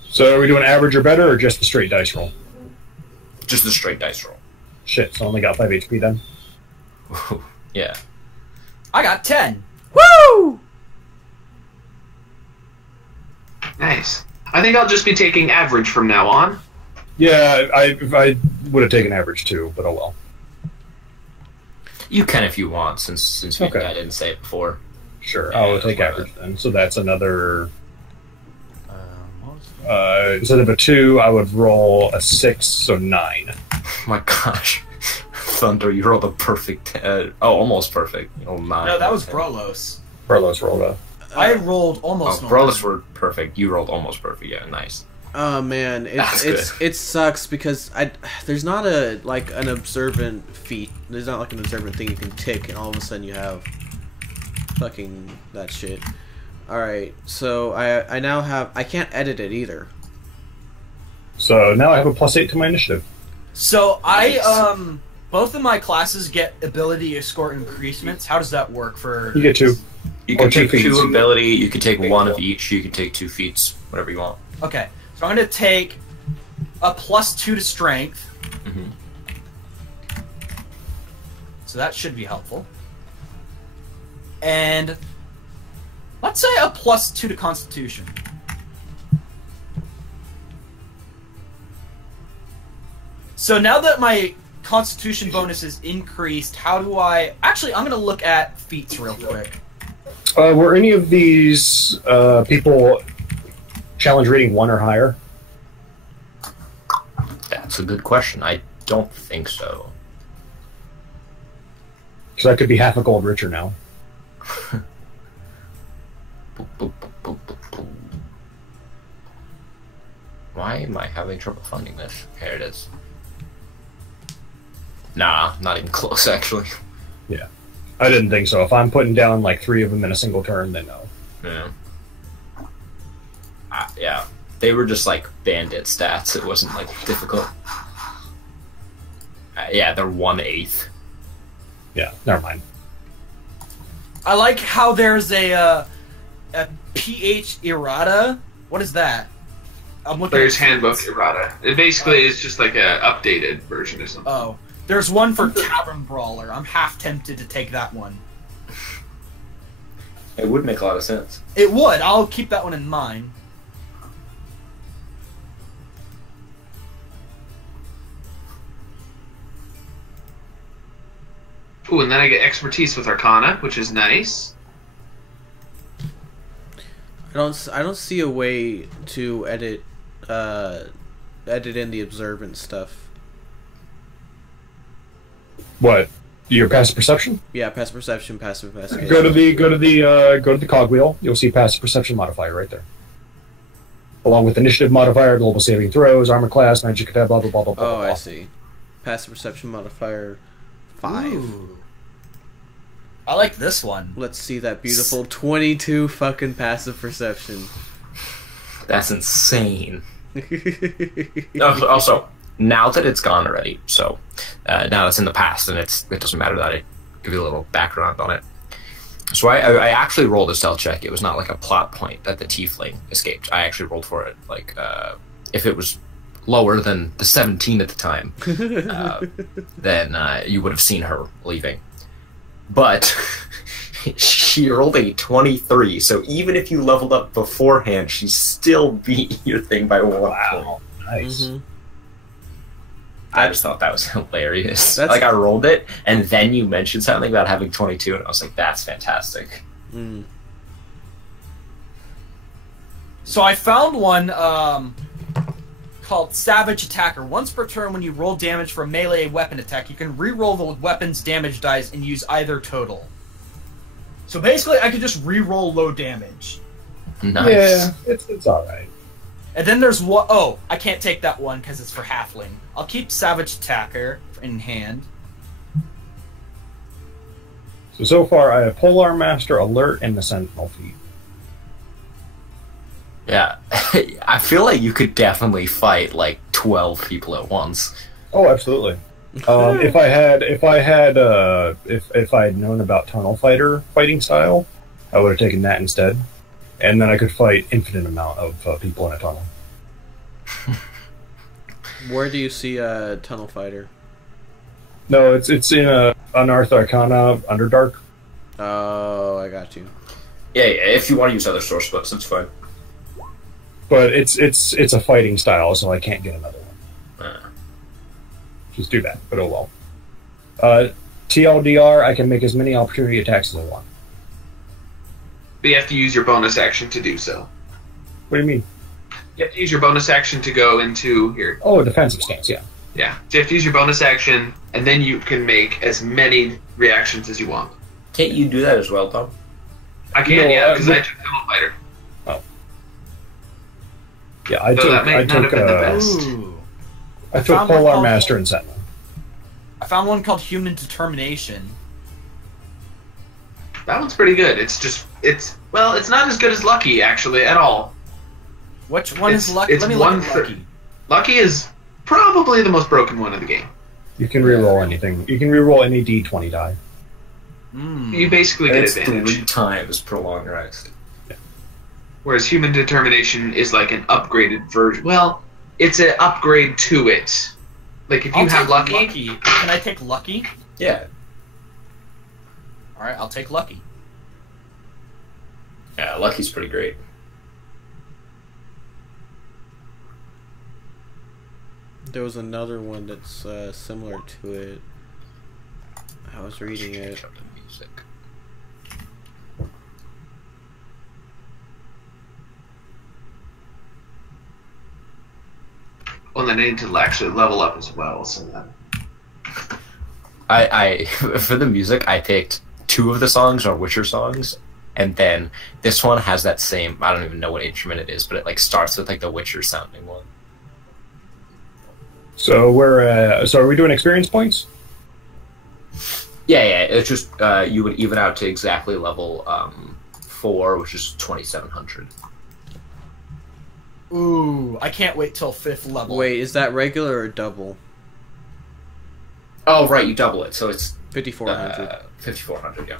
So are we doing average or better, or just the straight dice roll? Just the straight dice roll. Shit, so I only got 5 HP then. Yeah. I got 10. Woo! Nice. I think I'll just be taking average from now on. Yeah, I would have taken average too, but oh well. You can if you want, since Okay. I didn't say it before. Sure, Yeah, I'll that's take why average then. So that's another. What was it? Instead of a 2, I would roll a 6, so 9. Oh my gosh. Thunder, you rolled a perfect. Almost perfect. Oh, 9. No, that was Brolos. Carlos rolled a. I rolled almost. Oh, normal. Brolis were perfect. You rolled almost perfect. Yeah, nice. Oh man, That's it sucks because there's not an observant feat. There's not like an observant thing you can tick, and all of a sudden you have fucking that shit. All right, so I now have I can't edit it either. So now I have a +8 to my initiative. So both of my classes get ability score increasements. How does that work for? You get 2. You Or can 2 take 2 feats. ability. You can take 1 of each. You can take 2 feats. Whatever you want. Okay, so I'm gonna take a +2 to strength. Mhm. So that should be helpful. And let's say a +2 to Constitution. So now that my Constitution bonus is increased. How do I... Actually, I'm going to look at feats real quick. Were any of these people challenge rating 1 or higher? That's a good question. I don't think so. Because I could be half a gold richer now. Boop, boop, boop, boop, boop, boop. Why am I having trouble finding this? Here it is. Nah, not even close, actually. Yeah. I didn't think so. If I'm putting down like 3 of them in a single turn, then no. Yeah. Yeah. They were just like bandit stats. It wasn't like difficult. Yeah, they're 1/8. Yeah, never mind. I like how there's a PH errata. What is that? I'm looking Player's at Handbook errata. It basically is just like a updated version or something. Oh. There's one for Tavern Brawler. I'm half tempted to take that one. It would make a lot of sense. It would. I'll keep that one in mind. Ooh, and then I get expertise with Arcana, which is nice. I don't see a way to edit in the observant stuff. What? Your passive perception? Yeah, passive perception, passive investigation. Go to the cogwheel. You'll see passive perception modifier right there, along with initiative modifier, global saving throws, armor class, magic attack, blah blah blah blah. Oh, blah. I see. Passive perception modifier 5. Ooh. I like this one. Let's see that beautiful 22 fucking passive perception. That's insane. Also, now that it's gone already, so now it's in the past, and it doesn't matter that I give you a little background on it. So I actually rolled a stealth check. It was not like a plot point that the tiefling escaped. I actually rolled for it. Like, if it was lower than the 17 at the time, then you would have seen her leaving. But she rolled a 23, so even if you leveled up beforehand, she still beat your thing by 1 point. Wow, nice. Mm-hmm. I just thought that was hilarious. That's... Like, I rolled it, and then you mentioned something about having 22, and I was like, that's fantastic. Mm. So I found one called Savage Attacker. Once per turn, when you roll damage for a melee weapon attack, you can re-roll the weapon's damage dice and use either total. So basically, I could just re-roll low damage. Nice. Yeah, it's all right. And then there's one... Oh, I can't take that one because it's for halfling. I'll keep Savage Attacker in hand. So far, I have Polar Master, Alert, and the Sentinel feat. Yeah. I feel like you could definitely fight, like, 12 people at once. Oh, absolutely. If I had known about Tunnel Fighter fighting style, I would have taken that instead, and then I could fight infinite amount of people in a tunnel. Where do you see a Tunnel Fighter? No, it's in a Unearthed Arcana Underdark. Oh, I got you. Yeah, if you want to use other source books, that's fine. But it's a fighting style, so I can't get another one. Just do that, but oh well. TLDR, I can make as many opportunity attacks as I want. But you have to use your bonus action to do so. What do you mean? You have to use your bonus action to go into here. Oh, a defensive stance, yeah. Yeah. So you have to use your bonus action, and then you can make as many reactions as you want. Can't you do that as well, Tom? I can, No, yeah, because no. I took Tunnel Fighter. Oh. Yeah, I So that may not have been the best. Ooh. I took found one Polar called- Master and Sentinel. I found one called Human Determination. That one's pretty good. It's not as good as Lucky, actually, at all. Which one is It's- Lucky? it's Let me look one at for- Lucky. Lucky is probably the most broken one of the game. You can reroll anything. You can reroll any D20 die. Mm. You basically get It's advantage. 3 times prolonged rest. Whereas Human Determination is like an upgraded version. Well, it's an upgrade to it. Like, if you I'll have take Lucky, Can I take Lucky? Yeah. Alright, I'll take Lucky. Yeah, Lucky's pretty great. There was another one that's similar to it. I was reading it. Music. Well, then I need to actually level up as well, so that... I for the music, I picked 2 of the songs are Witcher songs, and then this one has that same, I don't even know what instrument it is, but it like starts with like the Witcher sounding one. So are we doing experience points? Yeah, it's just you would even out to exactly level 4, which is 2,700. Ooh, I can't wait till 5th level. Wait, is that regular or double? Oh, right, you double it, so it's 5,400. 5,400, yeah.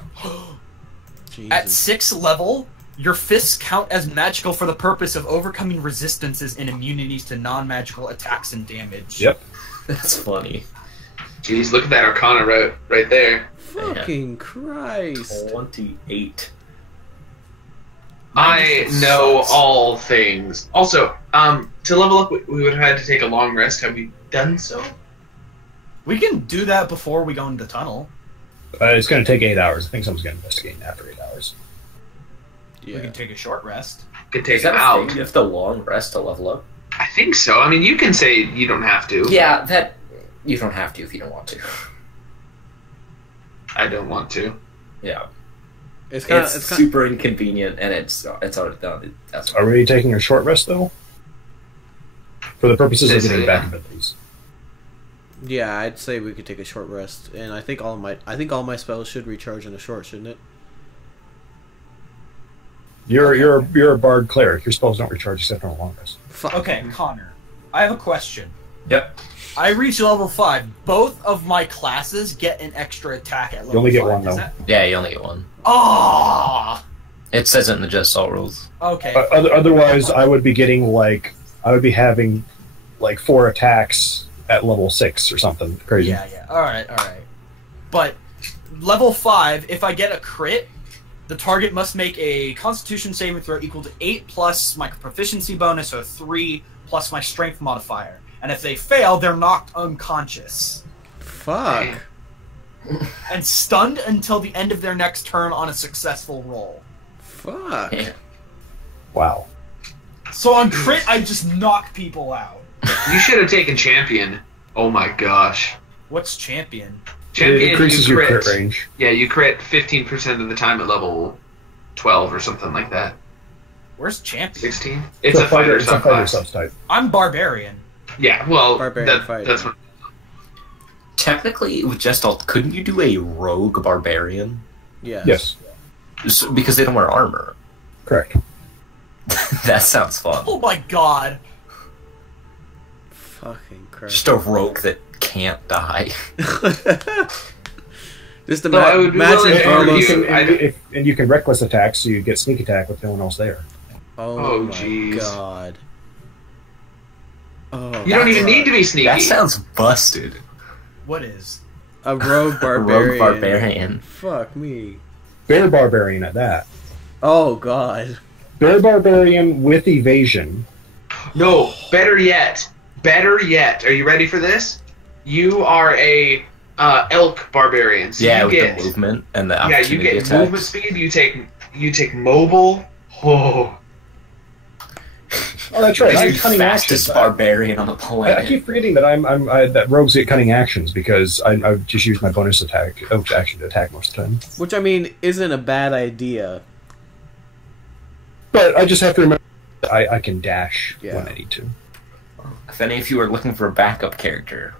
Jesus. At 6th level, your fists count as magical for the purpose of overcoming resistances and immunities to non-magical attacks and damage. Yep. That's funny. Jeez, look at that Arcana right there. Fucking Christ. 28. I know all things. Also, to level up, we would have had to take a long rest. Have we done so? We can do that before we go into the tunnel. It's going to take 8 hours. I think someone's going to investigate after 8 hours. Yeah. We can take a short rest. Could take Is that it a out. thing? You have to long rest to level up? I think so. I mean, you can say you don't have to. Yeah, that... You don't have to if you don't want to. I don't want to. Yeah. It's kind It's of super inconvenient, and it's already done. That's Are we taking a short rest, though? For the purposes of Yes, getting yeah. back abilities. yeah. I'd say we could take a short rest, and I think all my spells should recharge in a short, shouldn't it? You're a bard cleric. Your spells don't recharge except on a long rest. Fuck. Okay, Connor, I have a question. Yep. I reach level 5. Both of my classes get an extra attack at level 5. You only get one, Is though. that- Yeah, you only get one. Ah! It says it in the Just Salt rules. Okay. Otherwise, I would be getting I would be having 4 attacks at level 6 or something crazy. Yeah. Alright. But level 5, if I get a crit, the target must make a Constitution saving throw equal to 8 plus my proficiency bonus, so 3 plus my strength modifier. And if they fail, they're knocked unconscious. Fuck. And stunned until the end of their next turn on a successful roll. Fuck. Yeah. Wow. So on crit, I just knock people out. You should have taken Champion. Oh my gosh. What's champion? Champion, It increases you your crit. crit range. Yeah, you crit 15% of the time at level 12 or something like that. Where's champion? 16? It's a fighter It's a fighter subclass. subtype. I'm barbarian. Yeah, well, Barbarian fighter. that's what... Technically, with Just Salt, couldn't you do a rogue barbarian? Yes. Yes, Because they don't wear armor. correct. That sounds fun. Oh my god. Fucking Christ. Just a rogue that can't die. Just No, I would be willing imagine to argue. Carlos. And you can reckless attack, so you get sneak attack with no one else there. Oh my jeez. god. Oh. You don't even need to be sneaky. That sounds busted. What is? A rogue A barbarian. rogue barbarian. Fuck me. Bear barbarian at that. Oh god. Bear barbarian with evasion. No, better yet. Better yet. Are you ready for this? You are a elk barbarian. So Yeah, you with get, the movement and the yeah, opportunity you get attacks. movement speed. You take mobile. Oh, Oh, that's right. He's I'm the cunning fastest actions. barbarian on the I planet. keep forgetting that that rogues get cunning actions because I just use my bonus attack action to attack most of the time. Which I mean isn't a bad idea. But I just have to remember that I can dash Yeah. when I need to. If any of you are looking for a backup character,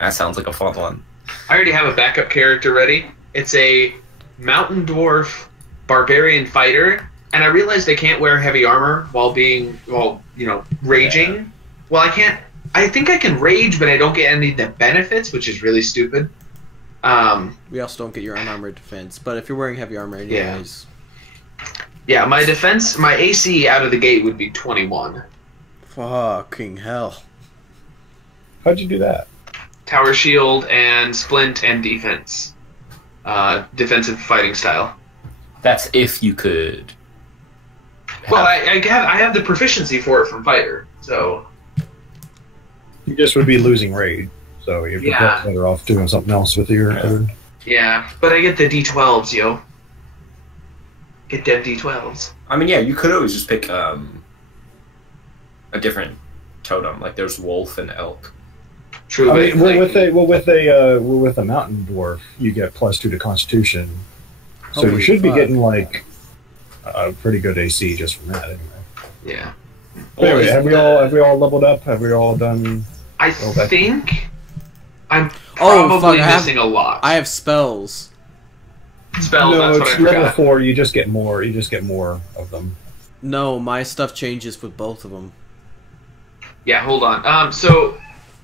that sounds like a fun one. I already have a backup character ready. It's a mountain dwarf barbarian fighter, and I realized I can't wear heavy armor while raging. Yeah. Well, I can't. I think I can rage, but I don't get any of the benefits, which is really stupid. We also don't get your unarmored defense, but if you're wearing heavy armor anyways. Yeah, my defense, my AC out of the gate would be 21. Fucking hell. How'd you do that? Tower shield and splint and defense. Defensive fighting style. That's if you could. Well, I have the proficiency for it from fighter, so You just would be losing raid, so you're better off doing something else with your other. Yeah, but I get the D12s, yo. Get them D12s. I mean, yeah, you could always just pick a different totem. Like there's wolf and elk. True. I mean, with a mountain dwarf, you get +2 to Constitution, so you should be getting like a pretty good AC just from that, anyway. Yeah. Anyway, have we all leveled up? Have we all done? I think I'm probably missing a lot. I have spells. Spells. No, that's what I it's level forgot. 4. You just get more. You just get more of them. No, my stuff changes with both of them. Yeah, hold on. So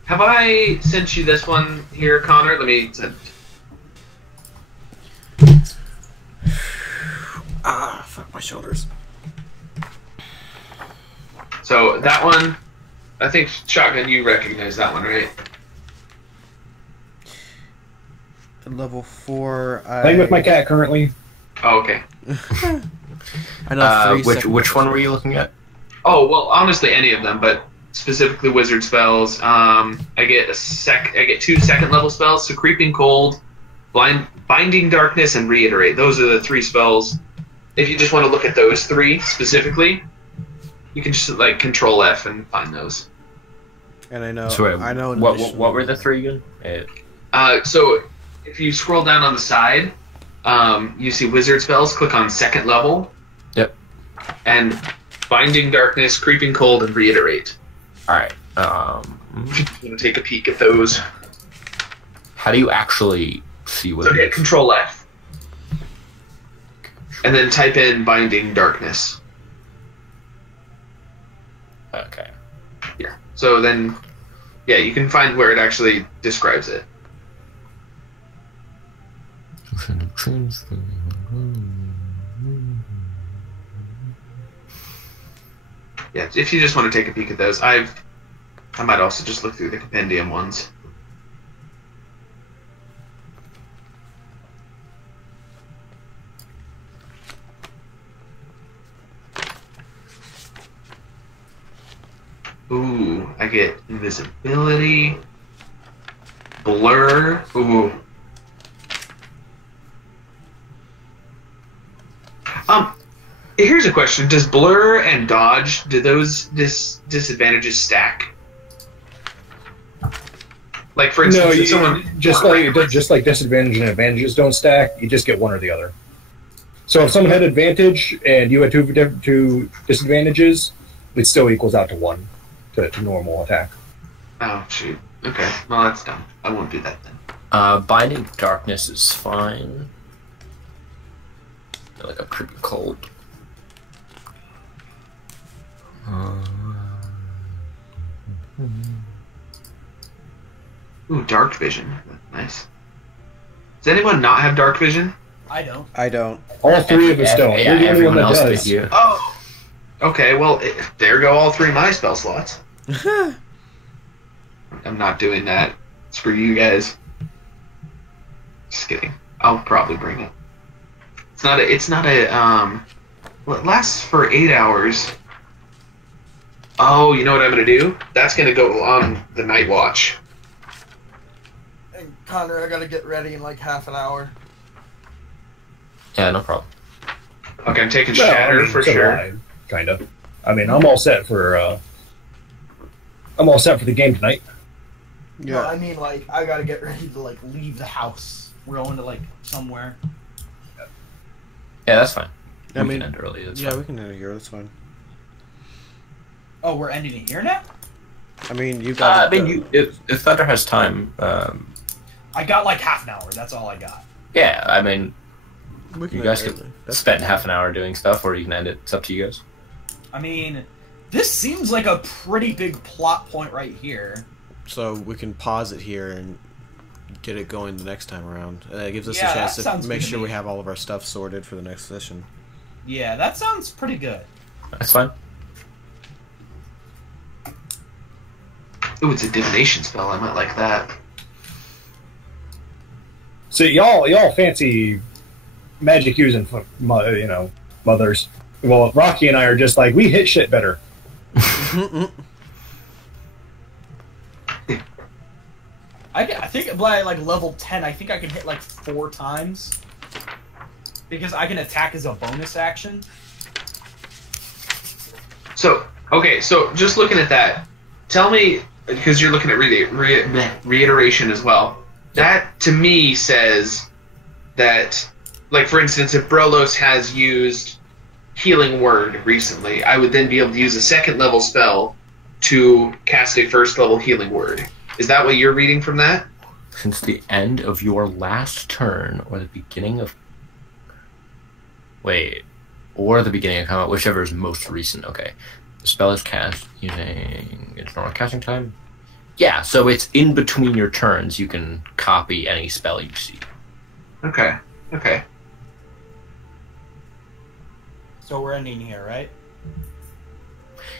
have I sent you this one here, Connor? Let me send. Ah, fuck my shoulders. So that one, I think Shotgun, you recognize that one, right? Level 4. Playing with my cat currently. Oh, okay. I know Which one were you looking at? Oh well, honestly, any of them, but specifically wizard spells. I get I get 2 second level spells. So Creeping Cold, Binding Darkness, and Reiterate. Those are the 3 spells. If you just want to look at those 3 specifically, you can just like Control F and find those. And I know. So wait, I know. What were the 3 again? So if you scroll down on the side, you see wizard spells. Click on second level. Yep. And Binding Darkness, Creeping Cold, and Reiterate. All right. If you want to take a peek at those. How do you actually see what? So hit Control F. And then type in Binding Darkness. Okay. Yeah. So then, yeah, you can find where it actually describes it. Yeah, if you just want to take a peek at those, I might also just look through the compendium ones. Ooh, I get invisibility, blur. Ooh. Here's a question: does blur and dodge, do those disadvantages stack? Like for instance, No, if someone just like disadvantage and advantages don't stack. You just get one or the other. So if someone had advantage and you had two disadvantages, it still equals out to 1 to normal attack. Oh shoot. Okay. Well, that's dumb. I won't do that then. Binding Darkness is fine. Like a Creeping Cold. Ooh, dark vision. Nice. Does anyone not have dark vision? I don't. I don't. All 3 of us don't. Yeah, You're the only one everyone that else does. did. You. Oh. Okay. Well, there go all 3 of my spell slots. I'm not doing that. Screw you guys. Just kidding. I'll probably bring it. It's not a well, it lasts for 8 hours. Oh, you know what I'm gonna do? That's gonna go on the night watch. Hey, Connor, I gotta get ready in like half an hour. Yeah, no problem. Okay, I'm taking Shatter for sure. Kind of. I mean, I'm all set for the game tonight. Yeah. No, I mean, like, I gotta get ready to like leave the house. We're going to like somewhere. Yeah, that's fine. I mean, we can end early. That's yeah, fine. we can end it here. That's fine. Oh, we're ending it here now? I mean, you got. if Thunder has time, I got like half an hour. That's all I got. yeah, I mean, we can you guys end it could early. That's spend fine. half an hour doing stuff, or you can end it. It's up to you guys. I mean, this seems like a pretty big plot point right here. So we can pause it here and get it going the next time around. It gives us Yeah, a chance that to sounds make good to sure me. we have all of our stuff sorted for the next session. Yeah, that sounds pretty good. That's fine. Ooh, it's a divination spell. I might like that. So y'all fancy magic using, mothers. Well, Rocky and I are just like, we hit shit better. I think by like level 10, I think I can hit like 4 times. Because I can attack as a bonus action. So, okay, so just looking at that, tell me, because you're looking at reiteration as well, that to me says that, like, for instance, if Brolos has used Healing Word recently, I would then be able to use a 2nd level spell to cast a 1st level Healing Word. Is that what you're reading from that? Since the end of your last turn or the beginning of... Wait. Or the beginning of combat, whichever is most recent. Okay. The spell is cast using its normal casting time. Yeah, so it's in between your turns. You can copy any spell you see. Okay. Okay. So we're ending here, right?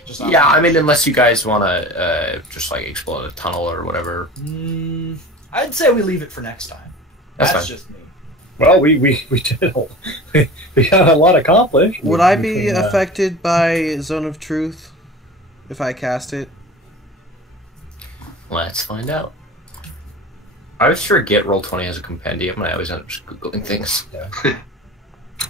Just Yeah, I mean, unless you guys want to just like explode a tunnel or whatever. I'd say we leave it for next time. That's fine. just me. Well, we did. We got a lot accomplished. Would I be affected by Zone of Truth if I cast it? Let's find out. I always forget Roll20 has a compendium, and I always end up just Googling things. Yeah.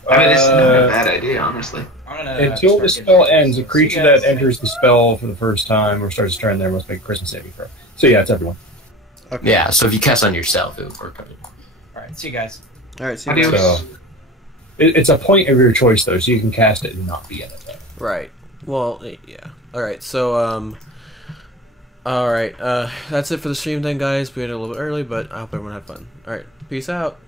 I mean, it's not a bad idea, honestly. Until the spell ends, a creature that enters the spell for the first time or starts to turn there must make a Christmas saving throw. So yeah, it's everyone. Okay. Yeah, so if you cast on yourself, it would work out. Alright, see you guys. Alright, see Adios. you guys. So it's a point of your choice, though, so you can cast it and not be in it. Right. Well, yeah. Alright, so, alright, that's it for the stream then, guys. We ended a little bit early, but I hope everyone had fun. Alright, peace out.